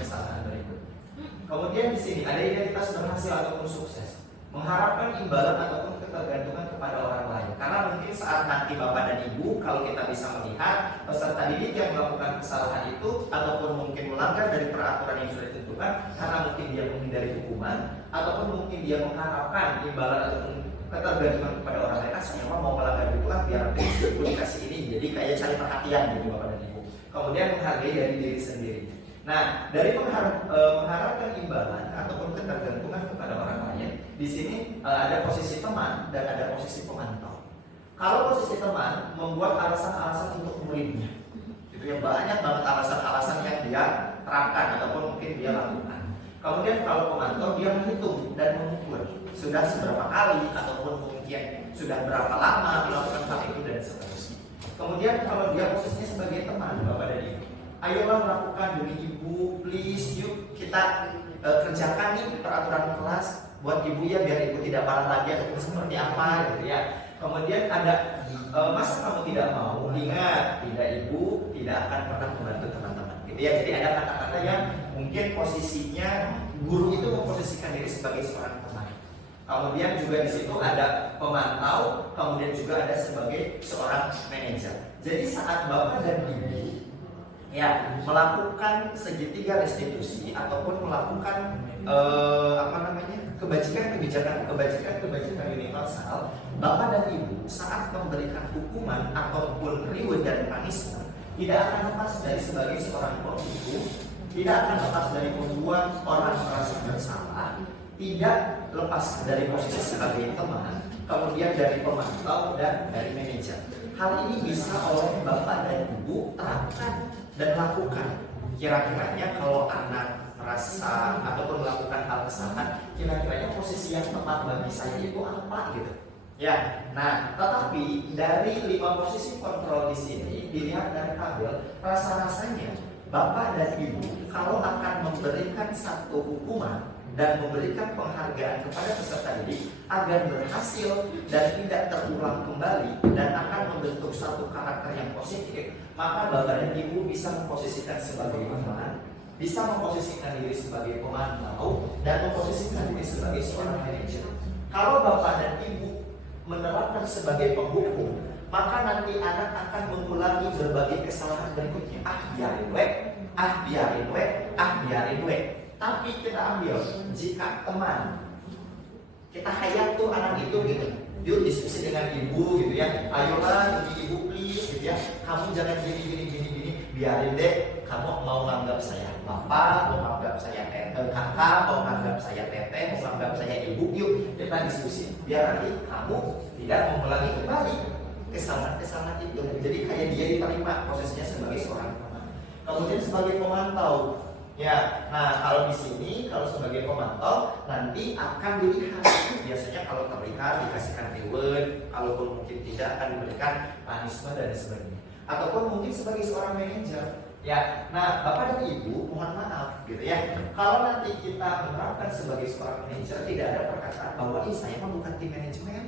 Kemudian di sini ada identitas berhasil ataupun sukses, mengharapkan imbalan ataupun ketergantungan kepada orang lain. Karena mungkin saat nanti Bapak dan Ibu, kalau kita bisa melihat peserta didik yang melakukan kesalahan itu ataupun mungkin melanggar dari peraturan yang sudah ditentukan, karena mungkin dia menghindari hukuman ataupun mungkin dia mengharapkan imbalan ataupun ketergantungan kepada orang lain. Saya mau melanggar itu biar aku dikasih ini, jadi kayak cari perhatian gitu Bapak dan Ibu. Kemudian menghargai dari diri sendiri. Nah, dari mengharapkan imbalan ataupun ketergantungan kepada orang lain, di sini ada posisi teman dan ada posisi pemantau. Kalau posisi teman membuat alasan-alasan untuk muridnya, itu yang banyak banget alasan-alasan yang dia terapkan ataupun mungkin dia lakukan. Kemudian kalau pemantau dia menghitung dan mengukur sudah seberapa kali ataupun mungkin sudah berapa lama melakukan hal itu dan seterusnya. Kemudian kalau dia posisinya sebagai teman Bapak dan Ibu, ayolah melakukan demi ibu, please, yuk kita kerjakan nih peraturan kelas buat ibu ya, biar ibu tidak marah lagi ataupun seperti apa gitu ya. Kemudian ada masa kamu tidak mau, ingat tidak, ibu tidak akan pernah membantu teman-teman gitu ya. Jadi ada kata-kata yang mungkin posisinya guru itu memposisikan diri sebagai seorang teman. Kemudian juga di situ ada pemantau, kemudian juga ada sebagai seorang manajer. Jadi saat Bapak dan Ibu ya melakukan segitiga restitusi ataupun melakukan kebajikan universal, Bapak dan Ibu saat memberikan hukuman ataupun reward dan punishment tidak akan lepas dari sebagai seorang penghukum, tidak akan lepas dari membuat orang merasa bersalah, tidak lepas dari posisi sebagai teman, kemudian dari pemantau dan dari manajer. Hal ini bisa oleh Bapak dan Ibu terapkan dan lakukan. Kira-kiranya kalau anak merasa ataupun melakukan hal kesalahan, kira-kiranya posisi yang tepat bagi saya itu apa gitu. Ya, nah tetapi dari 5 posisi kontrol di sini dilihat dari tabel, rasa-rasanya Bapak dan Ibu kalau akan memberikan satu hukuman dan memberikan penghargaan kepada peserta didik agar berhasil dan tidak terulang kembali dan akan membentuk satu karakter yang positif, maka Bapak dan Ibu bisa memposisikan sebagai teman, bisa memposisikan diri sebagai pemantau, dan memposisikan diri sebagai seorang manajer. Kalau Bapak dan Ibu menerapkan sebagai penghukum, maka nanti anak akan mengulangi berbagai kesalahan berikutnya. Biarin we. Tapi kita ambil, jika teman kita hayat tuh anak itu gitu, yuk diskusi dengan ibu gitu ya, ayolah ibu please gitu ya, kamu jangan gini, biarin deh, kamu mau nganggap saya bapak, mau nganggap saya kakak, mau nganggap saya teteh, mau nganggap saya ibu, yuk kita diskusi, biar nanti kamu tidak mengulangi kembali kesalahan itu. Jadi kayak dia diterima posisinya sebagai seorang teman. Kemudian sebagai pemantau. Ya, nah kalau di sini kalau sebagai pemantau nanti akan dilihat, biasanya kalau terlihat dikasihkan reward, kalaupun mungkin tidak akan diberikan punishment dan sebagainya. Ataupun mungkin sebagai seorang manajer. Ya, nah Bapak dan Ibu mohon maaf gitu ya, kalau nanti kita menerapkan sebagai seorang manajer tidak ada perkataan bahwa saya mah bukan tim manajemen,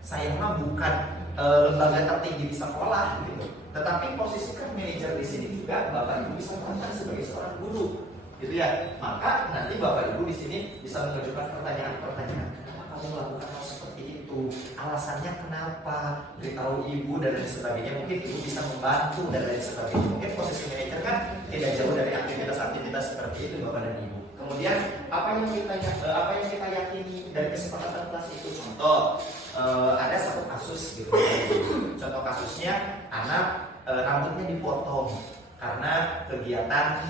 saya mah bukan lembaga tertinggi di sekolah gitu. Tetapi posisikan manajer di sini juga Bapak Ibu bisa merasakan sebagai seorang guru. Gitu ya, maka nanti Bapak Ibu di sini bisa mengajukan pertanyaan-pertanyaan. Kenapa kamu melakukan hal seperti itu? Alasannya kenapa? Beritahu Ibu dan lain sebagainya. Mungkin Ibu bisa membantu dan lain sebagainya. Mungkin posisi manajer kan tidak jauh dari aktivitas-aktivitas seperti itu Bapak dan Ibu. Kemudian apa yang kita yakini dari kesepakatan kelas itu? Contoh, ada satu kasus gitu. Contoh kasusnya anak rambutnya dipotong karena kegiatan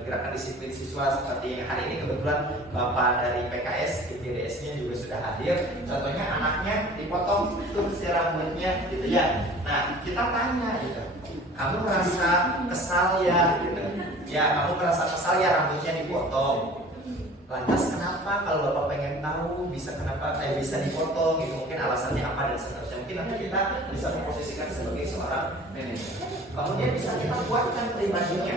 gerakan disiplin siswa seperti hari ini. Kebetulan Bapak dari PKS IPDS-nya juga sudah hadir. Contohnya anaknya dipotong tuh si rambutnya gitu ya. Nah kita tanya gitu, kamu merasa kesal ya gitu ya, kamu merasa kesal ya rambutnya dipotong. Lantas kenapa? Kalau Bapak pengen tahu bisa dipotong gitu, mungkin alasannya apa dan seterusnya. Mungkin nanti kita bisa memposisikan sebagai seorang manajer. Kemudian bisa kita buatkan pribadinya.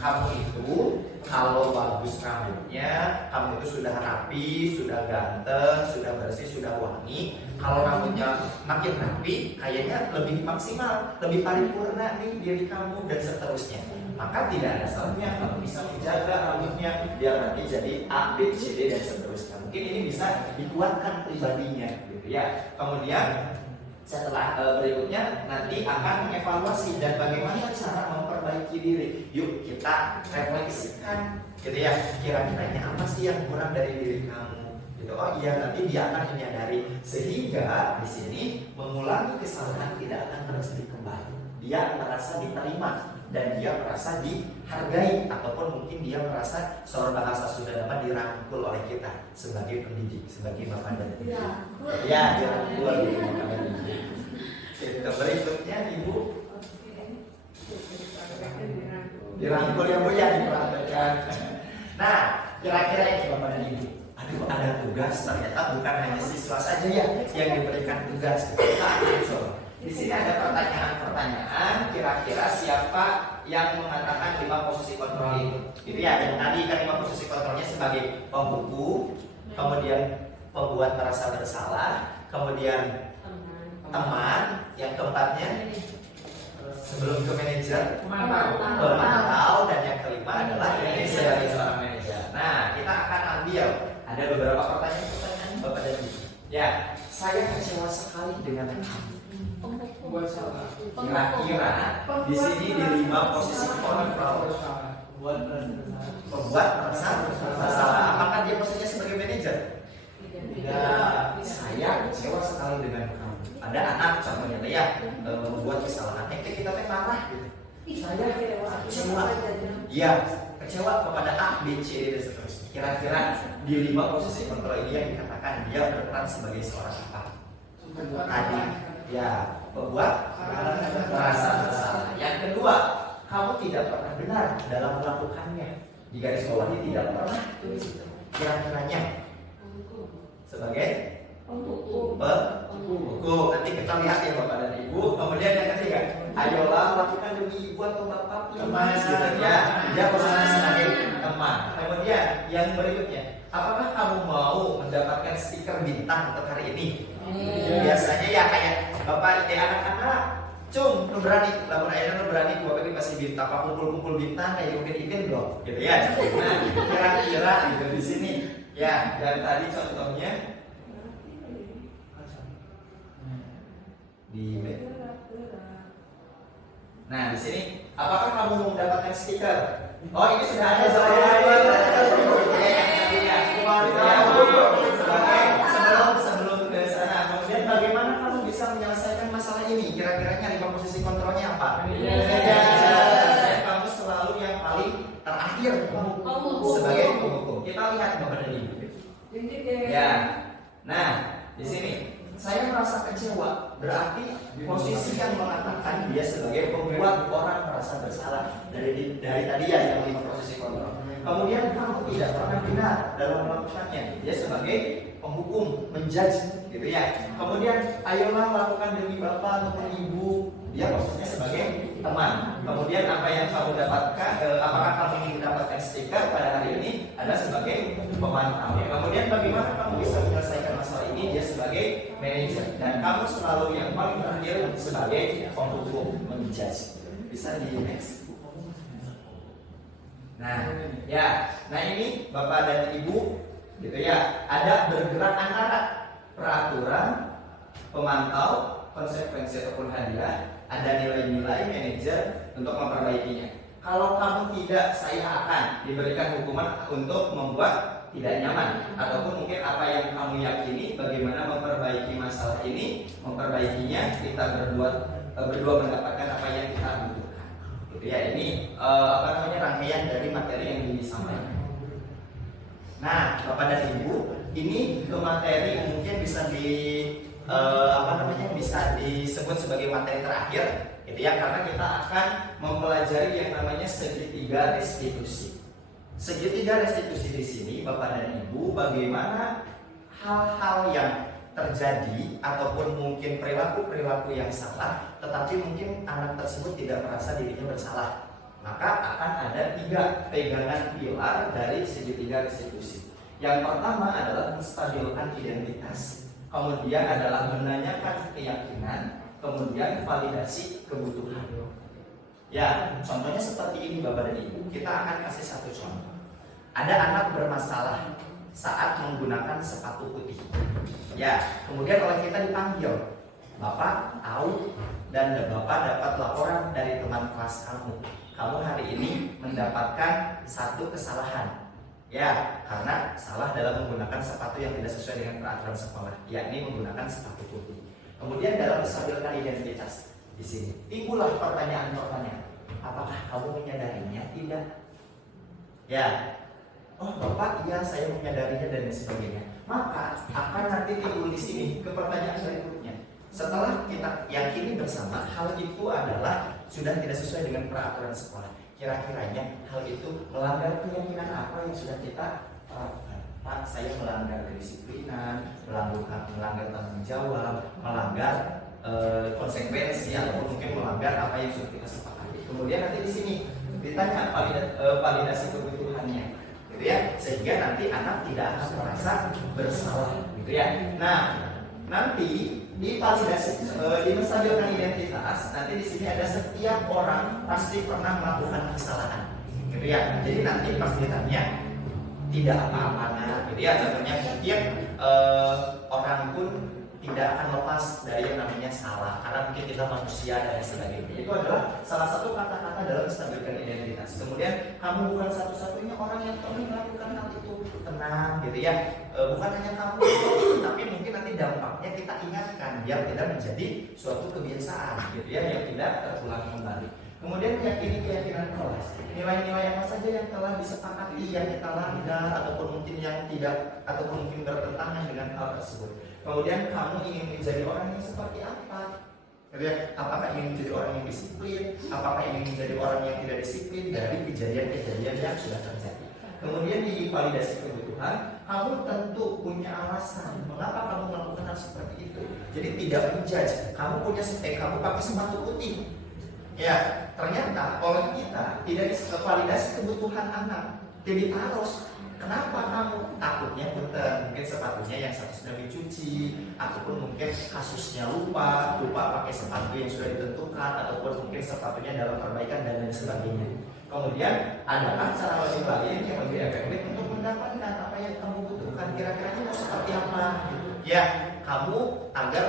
Kamu itu kalau bagus rambutnya, kamu itu sudah rapi, sudah ganteng, sudah bersih, sudah wangi. Kalau rambutnya makin rapi, kayaknya lebih maksimal, lebih paripurna nih diri kamu dan seterusnya. Maka tidak ada salahnya kamu bisa menjaga rambutnya biar nanti jadi A, B, C, D dan seterusnya. Mungkin ini bisa dikuatkan pribadinya gitu ya. Kemudian setelah berikutnya nanti akan mengevaluasi dan bagaimana cara memperbaiki diri. Yuk kita refleksikan gitu ya, kira-kiranya apa sih yang kurang dari diri kamu gitu. Oh iya, nanti dia akan menyadari sehingga di sini mengulangi kesalahan tidak akan terjadi kembali. Dia merasa diterima dan dia merasa dihargai, ataupun mungkin dia merasa seorang bahasa Sunda nama dirangkul oleh kita sebagai pendidik, sebagai bapak dan ibu. Ya, dirangkul gitu bapak dan ibu. Berikutnya Ibu dirangkul ya Bu ya, diperhatikan. Nah, kira-kira ini bapak dan ibu, aduh ada tugas, ternyata bukan hanya siswa saja ya yang diberikan tugas. Di sini ada pertanyaan-pertanyaan, kira-kira siapa yang mengatakan 5 posisi kontrol itu? Gitu ya, yang tadi kan 5 posisi kontrolnya sebagai pembuku, kemudian pembuat merasa bersalah, kemudian teman, yang keempatnya sebelum ke manajer, pemantau, dan yang kelima adalah sebagai seorang manajer. Nah, kita akan ambil ada beberapa pertanyaan Bapak dan Ibu. Ya, saya kecewa sekali dengan kamu. membuat salah. Kira-kira di sini di 5 posisi kontrol. Membuat merasa bersalah. Apakah dia posisinya sebagai manajer? Tidak. Saya kecewa sekali dengan kamu. Ada anak contohnya ya membuat kesalahan. Kita marah gitu. Saya kecewa. Iya, kecewa kepada A, B, C, D dan seterusnya. Kira-kira di 5 posisi kontrol ini yang dikatakan dia berperan sebagai seorang apa? Tadi, ya, membuat merasa bersalah. Yang kedua, kamu tidak pernah benar dalam melakukannya. Di garis bawah ini tidak pernah. Kira-kiranya sebagai penghukum. Nanti kita lihat ya Bapak dan Ibu. Kemudian yang ketiga, ayolah lakukan demi ibu atau bapak teman gitu ya. Dia posisinya sebagai teman. Kemudian yang berikutnya, apakah kamu mau mendapatkan stiker bintang untuk hari ini? Biasanya ya kayak bapak anak-anak, cung, lu berani, lamun ayahnya lu berani, bapak ini pasti bintang, apa kumpul-kumpul bintang kayak mungkin dong, gitu ya. Nah, kira-kira gitu di sini, ya. Dan tadi contohnya di nah di sini, apakah kamu mau mendapatkan stiker? Oh ini sudah ada sebelum ke sana. Kemudian bagaimana kamu bisa menyelesaikan masalah ini? Kira-kiranya 5 posisi kontrolnya apa? Dan kamu selalu yang paling terakhir sebagai penghukum. Kita lihat Bapak dan Ibu. Ya, nah di sini saya merasa kecewa, berarti posisi yang mengatakan dia sebagai pembuat orang merasa bersalah dari tadi ya yang 5 posisi kontrol. Kemudian kamu tidak pernah benar dalam melakukannya, dia sebagai penghukum, menjudge, gitu ya. Kemudian ayolah lakukan demi bapak ataupun ibu, dia posisinya sebagai teman. Kemudian apa yang kamu dapatkan, apakah kamu ingin mendapatkan stiker pada hari ini, ada sebagai pemantau. Kemudian bagaimana kamu bisa menyelesaikan masalah ini, dia sebagai manajer. Dan kamu selalu yang paling terakhir sebagai penghukum, menjudge. Bisa di next. Nah, ya, nah ini Bapak dan Ibu, gitu ya, ada bergerak antara peraturan, pemantau, konsekuensi ataupun hadiah, ada nilai-nilai manajer untuk memperbaikinya. Kalau kamu tidak, saya akan diberikan hukuman untuk membuat tidak nyaman, ataupun mungkin apa yang kamu yakini, bagaimana memperbaiki masalah ini, memperbaikinya, kita berdua mendapatkan apa yang kita butuhkan. Gitu ya, ini rangkaian dari materi yang disampaikan. Nah, Bapak dan Ibu, ini ke materi yang mungkin bisa bisa disebut sebagai materi terakhir, gitu ya, karena kita akan mempelajari yang namanya segitiga restitusi. Segitiga restitusi di sini, Bapak dan Ibu, bagaimana hal-hal yang terjadi ataupun mungkin perilaku yang salah, tetapi mungkin anak tersebut tidak merasa dirinya bersalah. Maka akan ada 3 pegangan pilar dari segitiga restitusi. Yang pertama adalah menstabilkan identitas, kemudian adalah menanyakan keyakinan, kemudian validasi kebutuhan. Ya, contohnya seperti ini Bapak dan Ibu. Kita akan kasih satu contoh. Ada anak bermasalah saat menggunakan sepatu putih. Ya, kemudian oleh kita dipanggil, Bapak tahu dan Bapak dapat laporan dari teman kelas kamu hari ini mendapatkan satu kesalahan. Ya, karena salah dalam menggunakan sepatu yang tidak sesuai dengan peraturan sekolah, yakni menggunakan sepatu putih. Kemudian dalam menstabilkan identitas, di sini timbullah pertanyaan-pertanyaan. Apakah kamu menyadarinya? Tidak. Ya. Oh Bapak, iya saya menyadarinya dan sebagainya. Maka akan nanti timbul di sini ke pertanyaan berikutnya. Setelah kita yakini bersama hal itu adalah sudah tidak sesuai dengan peraturan sekolah, kira-kiranya hal itu melanggar keyakinan apa yang sudah kita lakukan? Pak, saya melanggar kedisiplinan, melanggar tanggung jawab, melanggar konsekuensi, atau mungkin melanggar apa yang sudah kita sepakati. Kemudian nanti di sini ditanya validasi kebutuhannya, gitu ya, sehingga nanti anak tidak akan merasa bersalah, gitu ya. Nah, nanti di validasi, di menstabilkan identitas, nanti di sini ada setiap orang pasti pernah melakukan kesalahan, gitu ya. Jadi nanti pas ditanya tidak apa-apanya, gitu ya. Contohnya mungkin orang pun tidak akan lepas dari yang namanya salah, karena mungkin kita manusia dan lain sebagainya. Itu adalah salah satu kata-kata dalam menstabilkan identitas. Kemudian kamu bukan satu-satunya orang yang perlu melakukan hal itu. Tenang gitu ya, bukan hanya kamu, tapi mungkin nanti dampaknya kita ingatkan biar tidak menjadi suatu kebiasaan gitu ya, yang tidak terulang kembali. Kemudian yakini keyakinan kelas. Nilai-nilai apa saja yang telah disepakati yang kita langgar ataupun mungkin yang tidak, ataupun mungkin bertentangan dengan hal tersebut. Kemudian kamu ingin menjadi orang yang seperti apa? Apakah ingin menjadi orang yang disiplin? Apakah ingin menjadi orang yang tidak disiplin dari kejadian-kejadian yang sudah terjadi? Kemudian di validasi kebutuhan, kamu tentu punya alasan mengapa kamu melakukan hal seperti itu. Jadi tidak menjudge. Kamu kamu pakai sepatu putih. Ya, ternyata oleh kita tidak validasi kebutuhan anak. Jadi harus. Kenapa kamu takutnya mungkin sepatunya yang seharusnya dicuci, ataupun mungkin kasusnya lupa pakai sepatu yang sudah ditentukan, ataupun mungkin sepatunya dalam perbaikan dan lain sebagainya. Kemudian adakah cara lain yang lebih efektif untuk mendapatkan apa yang kamu butuhkan? Kira-kira mau seperti apa? Ya, kamu agar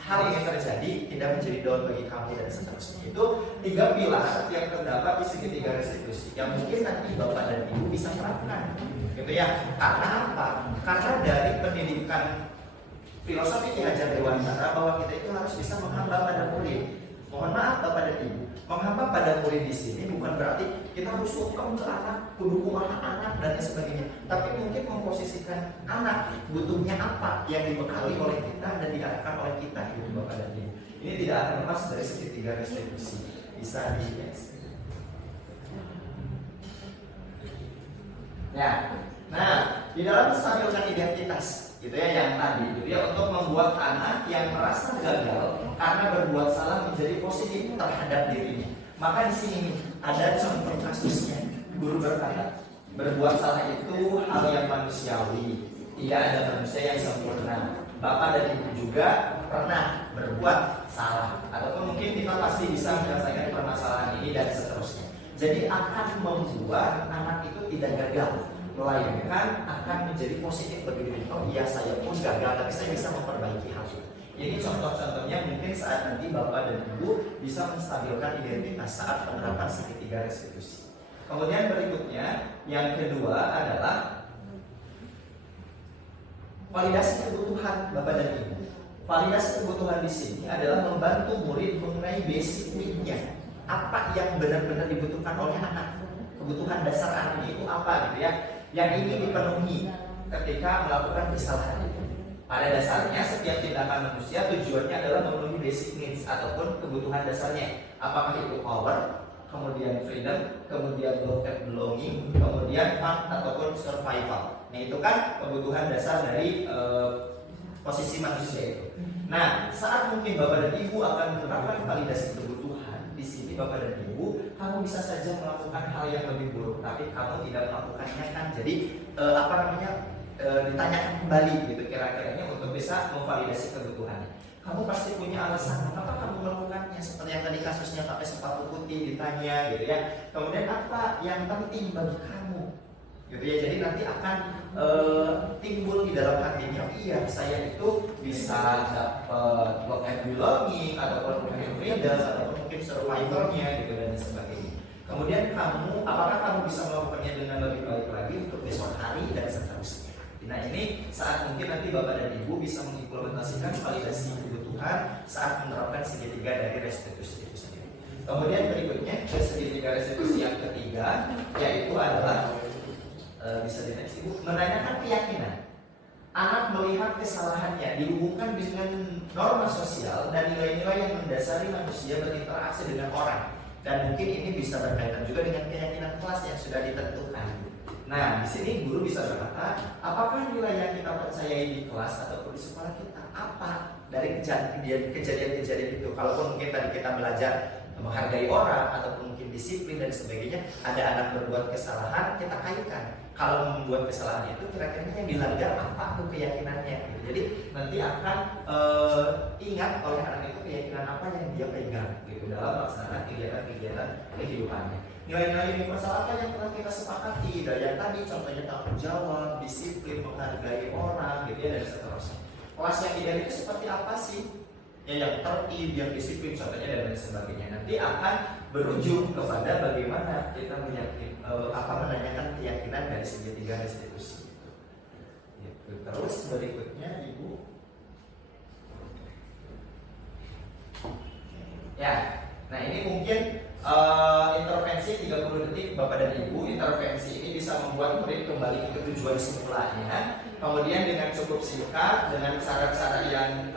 hal yang terjadi tidak menjadi down bagi kamu dan seterusnya. Itu 3 pilar yang terdapat di segitiga restitusi yang mungkin nanti Bapak dan Ibu bisa terapkan, gitu ya. Karena apa? Karena dari pendidikan filosofi Ki Hajar Dewantara bahwa kita itu harus bisa menghamba pada murid. Mohon maaf Bapak dan Ibu, menghamba pada murid di sini bukan berarti kita harus sukum ke anak, dukung anak dan sebagainya. Tapi mungkin memposisikan anak butuhnya apa yang dibekali oleh kita dan diarahkan oleh kita, gitu Bapak dan Ibu. Ini tidak akan lepas dari segitiga restitusi. Bisa di ya. Nah, di dalam menstabilkan identitas gitu ya, yang tadi gitu ya, untuk membuat anak yang merasa gagal karena berbuat salah menjadi positif terhadap dirinya. Maka di sini ada contoh kasusnya. Guru berkata, berbuat salah itu hal yang manusiawi. Tidak ada manusia yang sempurna. Bapak dan Ibu juga pernah berbuat salah, ataupun mungkin kita pasti bisa menyelesaikan permasalahan ini dan seterusnya. Jadi akan membuat anak itu tidak gagal, melainkan akan menjadi positif bagi diri. Oh iya, saya pun gagal, tapi saya bisa memperbaiki hal itu. Ini contoh-contohnya mungkin saat nanti Bapak dan Ibu bisa menstabilkan identitas saat penerapan segitiga restitusi. Kemudian berikutnya, yang kedua adalah validasi kebutuhan Bapak dan Ibu. Validasi kebutuhan di sini adalah membantu murid mengenai basic need-nya. Apa yang benar-benar dibutuhkan oleh anak? Kebutuhan dasar anak itu apa gitu ya? Yang ingin dipenuhi ketika melakukan kesalahan itu. Pada dasarnya setiap tindakan manusia tujuannya adalah memenuhi basic needs ataupun kebutuhan dasarnya. Apakah itu power, kemudian freedom, kemudian love and belonging, kemudian fun ataupun survival. Nah itu kan kebutuhan dasar dari posisi manusia itu. Nah saat mungkin Bapak dan Ibu akan menerapkan validasi kebutuhan di sini, Bapak dan Ibu, kamu bisa saja melakukan hal yang lebih buruk, tapi kamu tidak melakukannya kan? Jadi ditanyakan kembali gitu kira-kiranya untuk bisa memvalidasi kebutuhannya. Kamu pasti punya alasan mengapa kamu melakukannya, seperti yang tadi kasusnya pakai sepatu putih ditanya gitu ya. Kemudian apa yang penting bagi kamu gitu ya. Jadi nanti akan timbul di dalam hatinya, iya saya itu bisa dapat love and belonging ataupun mungkin freedom ataupun mungkin survivalnya gitu dan sebagainya. Kemudian apakah kamu bisa melakukannya dengan lebih baik lagi untuk besok hari dan seterusnya. Nah ini saat mungkin nanti Bapak dan Ibu bisa mengimplementasikan validasi kebutuhan saat menerapkan segitiga dari restitusi itu sendiri. Kemudian berikutnya segitiga restitusi yang ketiga yaitu adalah bisa di-next Ibu, menanyakan keyakinan. Anak melihat kesalahannya dihubungkan dengan norma sosial dan nilai-nilai yang mendasari manusia berinteraksi dengan orang. Dan mungkin ini bisa berkaitan juga dengan keyakinan kelas yang sudah ditentukan. Nah, di sini guru bisa berkata, apakah nilai yang kita percayai di kelas ataupun di sekolah kita? Apa dari kejadian-kejadian itu? Kalaupun mungkin tadi kita belajar menghargai orang ataupun mungkin disiplin dan sebagainya, ada anak berbuat kesalahan, kita kaitkan. Kalau membuat kesalahan itu kira-kira yang dilanggar apa tuh keyakinannya gitu. Jadi nanti akan ingat oleh anak itu keyakinan apa yang dia pegang gitu dalam melaksanakan kegiatan-kegiatan kehidupannya. Nilai-nilai universal apa yang telah kita sepakati dari yang tadi, contohnya tanggung jawab, disiplin, menghargai orang gitu ya dan seterusnya. kelas yang ideal itu seperti apa sih? Ya yang tertib, yang disiplin, contohnya dan lain sebagainya. Nanti akan berujung kepada bagaimana kita menanyakan keyakinan dari segitiga restitusi itu. Gitu. Terus berikutnya Ibu. Ya, nah ini mungkin intervensi 30 detik Bapak dan Ibu. Intervensi ini bisa membuat murid kembali ke tujuan semulanya. Kemudian dengan cukup singkat, dengan cara-cara yang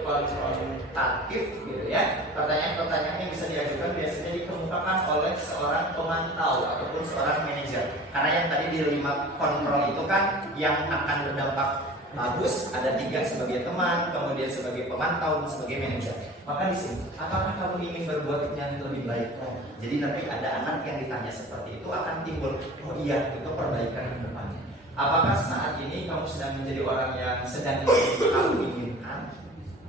konfrontatif gitu ya. Pertanyaan-pertanyaan yang bisa diajukan biasanya dikemukakan oleh seorang pemantau ataupun seorang manajer. Karena yang tadi di 5 kontrol itu kan yang akan berdampak bagus, ada 3 sebagai teman, kemudian sebagai pemantau, dan sebagai manajer. Maka di sini, apakah kamu ingin berbuat yang lebih baik? Jadi nanti ada anak yang ditanya seperti itu akan timbul, oh iya itu perbaikan ke depannya. Apakah saat ini kamu sedang menjadi orang yang sedang kamu inginkan?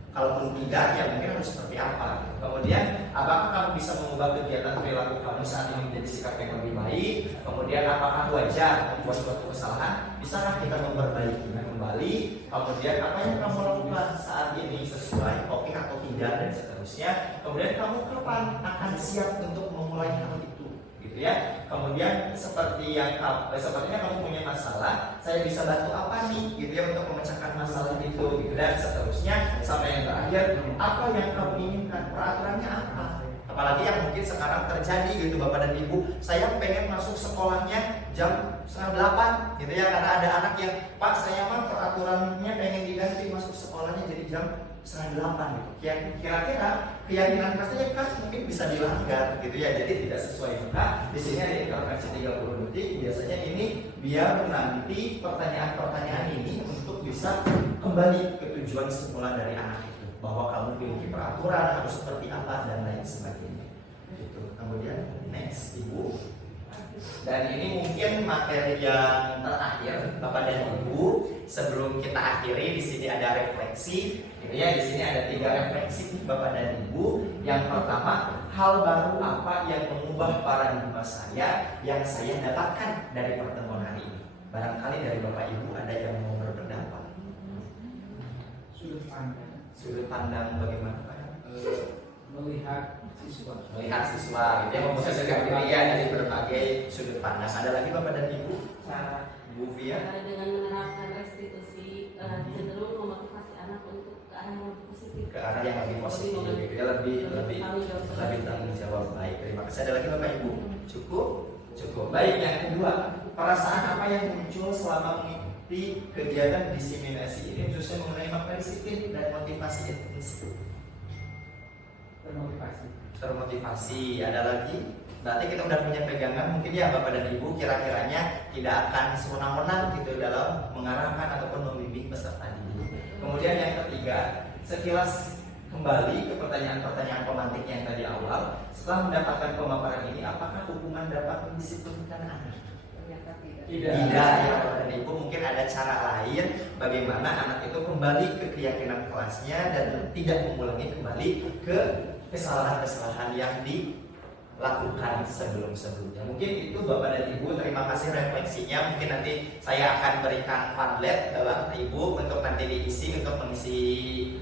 Kalaupun tidak, ya mungkin harus seperti apa? Kemudian, apakah kamu bisa mengubah kegiatan perilaku kamu saat ini menjadi sikap yang lebih baik? Kemudian, apakah wajar membuat suatu kesalahan? Bisakah kita memperbaikinya kembali? Kemudian, apa yang kamu lakukan saat ini sesuai, oke atau tidak, dan seterusnya. Kemudian, kamu kapan akan siap untuk memulai hal itu? Gitu ya. Kemudian sepertinya kamu punya masalah, saya bisa bantu apa nih gitu ya untuk memecahkan masalah itu gitu, dan seterusnya sampai yang terakhir, apa yang kamu inginkan, peraturannya apa? Apalagi yang mungkin sekarang terjadi gitu Bapak dan Ibu, saya pengen masuk sekolahnya jam 7:30 gitu ya, karena ada anak yang Pak saya mah peraturannya pengen diganti masuk sekolahnya jadi jam 7:30 gitu. Kira-kira keyakinan pastinya kan mungkin bisa dilanggar gitu ya, jadi tidak sesuai. Maka di sini ada intervensi 30 detik. Biasanya ini biar nanti pertanyaan-pertanyaan ini untuk bisa kembali ke tujuan semula dari anak itu, bahwa kamu memiliki peraturan harus seperti apa dan lain sebagainya. Gitu. Kemudian next Ibu. Dan ini mungkin materi yang terakhir Bapak dan Ibu. Sebelum kita akhiri, di sini ada refleksi. Gitu ya, di sini ada 3 refleksi Bapak dan Ibu. Yang pertama, hal baru apa yang mengubah paradigma saya yang saya dapatkan dari pertemuan hari ini? Barangkali dari Bapak Ibu ada yang mau berpendapat. Sudut pandang bagaimana Pak? Melihat siswa gitu ya, memposisikan diri ya dari berbagai sudut pandang. Ada lagi Bapak dan Ibu? Bu Fia? Dengan menerapkan restitusi cenderung memotivasi anak untuk ke arah yang lebih positif. Ke arah yang lebih positif gitu ya, lebih tanggung jawab. Baik, terima kasih. Ada lagi Bapak Ibu? Cukup. Baik, yang kedua, perasaan apa yang muncul selama mengikuti kegiatan diseminasi ini, khususnya mengenai makna disiplin dan motivasi intrinsik? Termotivasi. Ada lagi? Berarti kita udah punya pegangan mungkin ya Bapak dan Ibu, kira-kiranya tidak akan sewenang-wenang gitu dalam mengarahkan ataupun membimbing peserta didik. Kemudian yang ketiga, sekilas kembali ke pertanyaan-pertanyaan pemantik yang tadi awal. Setelah mendapatkan pemaparan ini, apakah hukuman dapat mendisiplinkan anak? Tidak ya Bapak dan Ibu, mungkin ada cara lain bagaimana anak itu kembali ke keyakinan kelasnya dan tidak mengulangi kembali ke kesalahan-kesalahan yang dilakukan sebelum-sebelumnya. Mungkin itu Bapak dan Ibu, terima kasih refleksinya. Mungkin nanti saya akan berikan Padlet dalam Ibu untuk nanti diisi untuk mengisi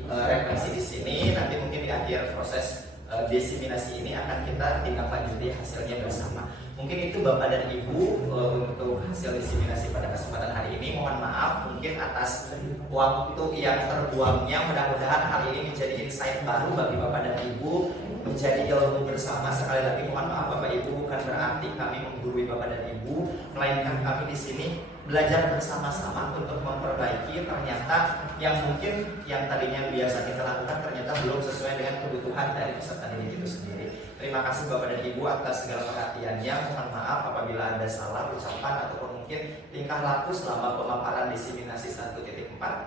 refleksi di sini. Nanti mungkin di akhir proses diseminasi ini akan kita tindak lanjuti hasilnya bersama. Mungkin itu Bapak dan Ibu untuk hasil diseminasi pada kesempatan hari ini. Mohon maaf mungkin atas waktu yang terbuangnya. Mudah-mudahan hal ini menjadi insight baru bagi Bapak dan Ibu, menjadi ilmu bersama. Sekali lagi mohon maaf Bapak Ibu, bukan berarti kami menggurui Bapak dan Ibu, melainkan kami di sini belajar bersama-sama untuk memperbaiki ternyata yang mungkin yang tadinya biasa kita lakukan ternyata belum sesuai dengan kebutuhan dari peserta didik itu sendiri. Terima kasih Bapak dan Ibu atas segala perhatiannya. Mohon maaf apabila ada salah ucapan ataupun mungkin tingkah laku selama pemaparan diseminasi 1.4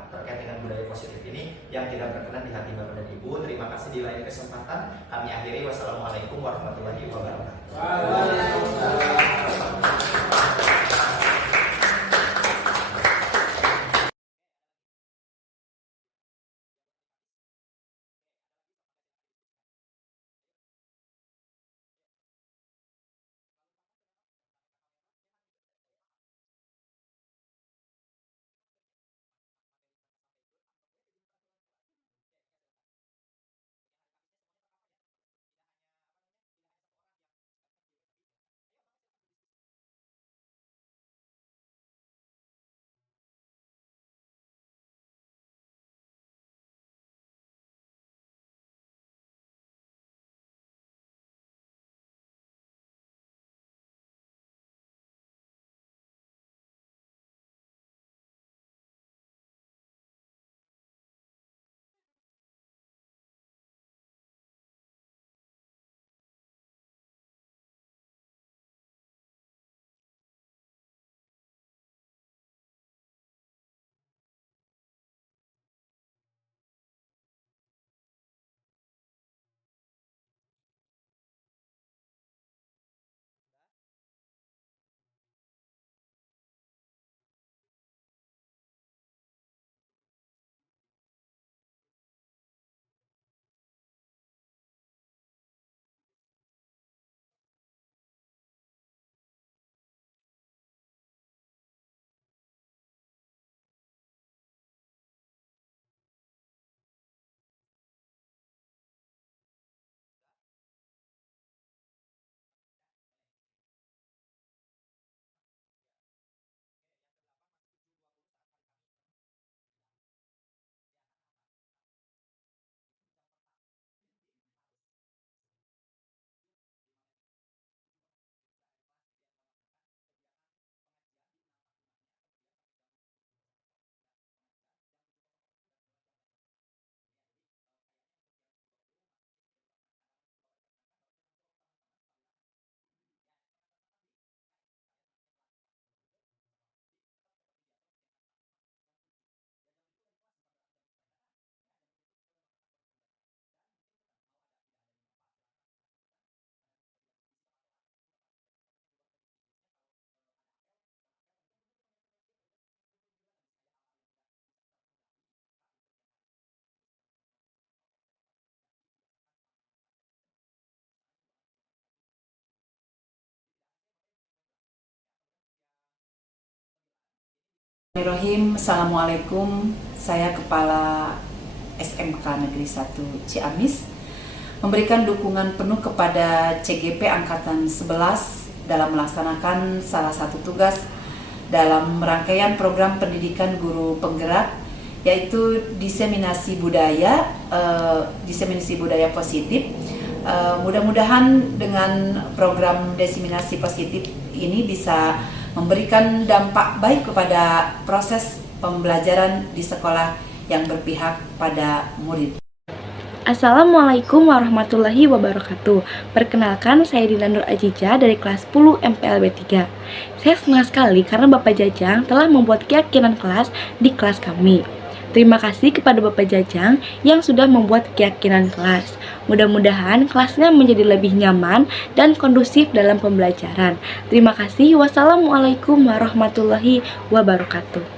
terkait dengan budaya positif ini yang tidak berkenan di hati Bapak dan Ibu. Terima kasih, di lain kesempatan kami akhiri. Wassalamualaikum warahmatullahi wabarakatuh. Bismillahirrahmanirrahim. Assalamualaikum. Saya Kepala SMK Negeri 1 Ciamis memberikan dukungan penuh kepada CGP Angkatan 11 dalam melaksanakan salah satu tugas dalam rangkaian program pendidikan guru penggerak, yaitu diseminasi budaya positif. Mudah-mudahan dengan program diseminasi positif ini bisa memberikan dampak baik kepada proses pembelajaran di sekolah yang berpihak pada murid. Assalamualaikum warahmatullahi wabarakatuh. Perkenalkan, saya Dina Nur Ajija dari kelas 10 MPLB 3. Saya senang sekali karena Bapak Jajang telah membuat keyakinan kelas di kelas kami. Terima kasih kepada Bapak Jajang yang sudah membuat keyakinan kelas. Mudah-mudahan kelasnya menjadi lebih nyaman dan kondusif dalam pembelajaran. Terima kasih. Wassalamualaikum warahmatullahi wabarakatuh.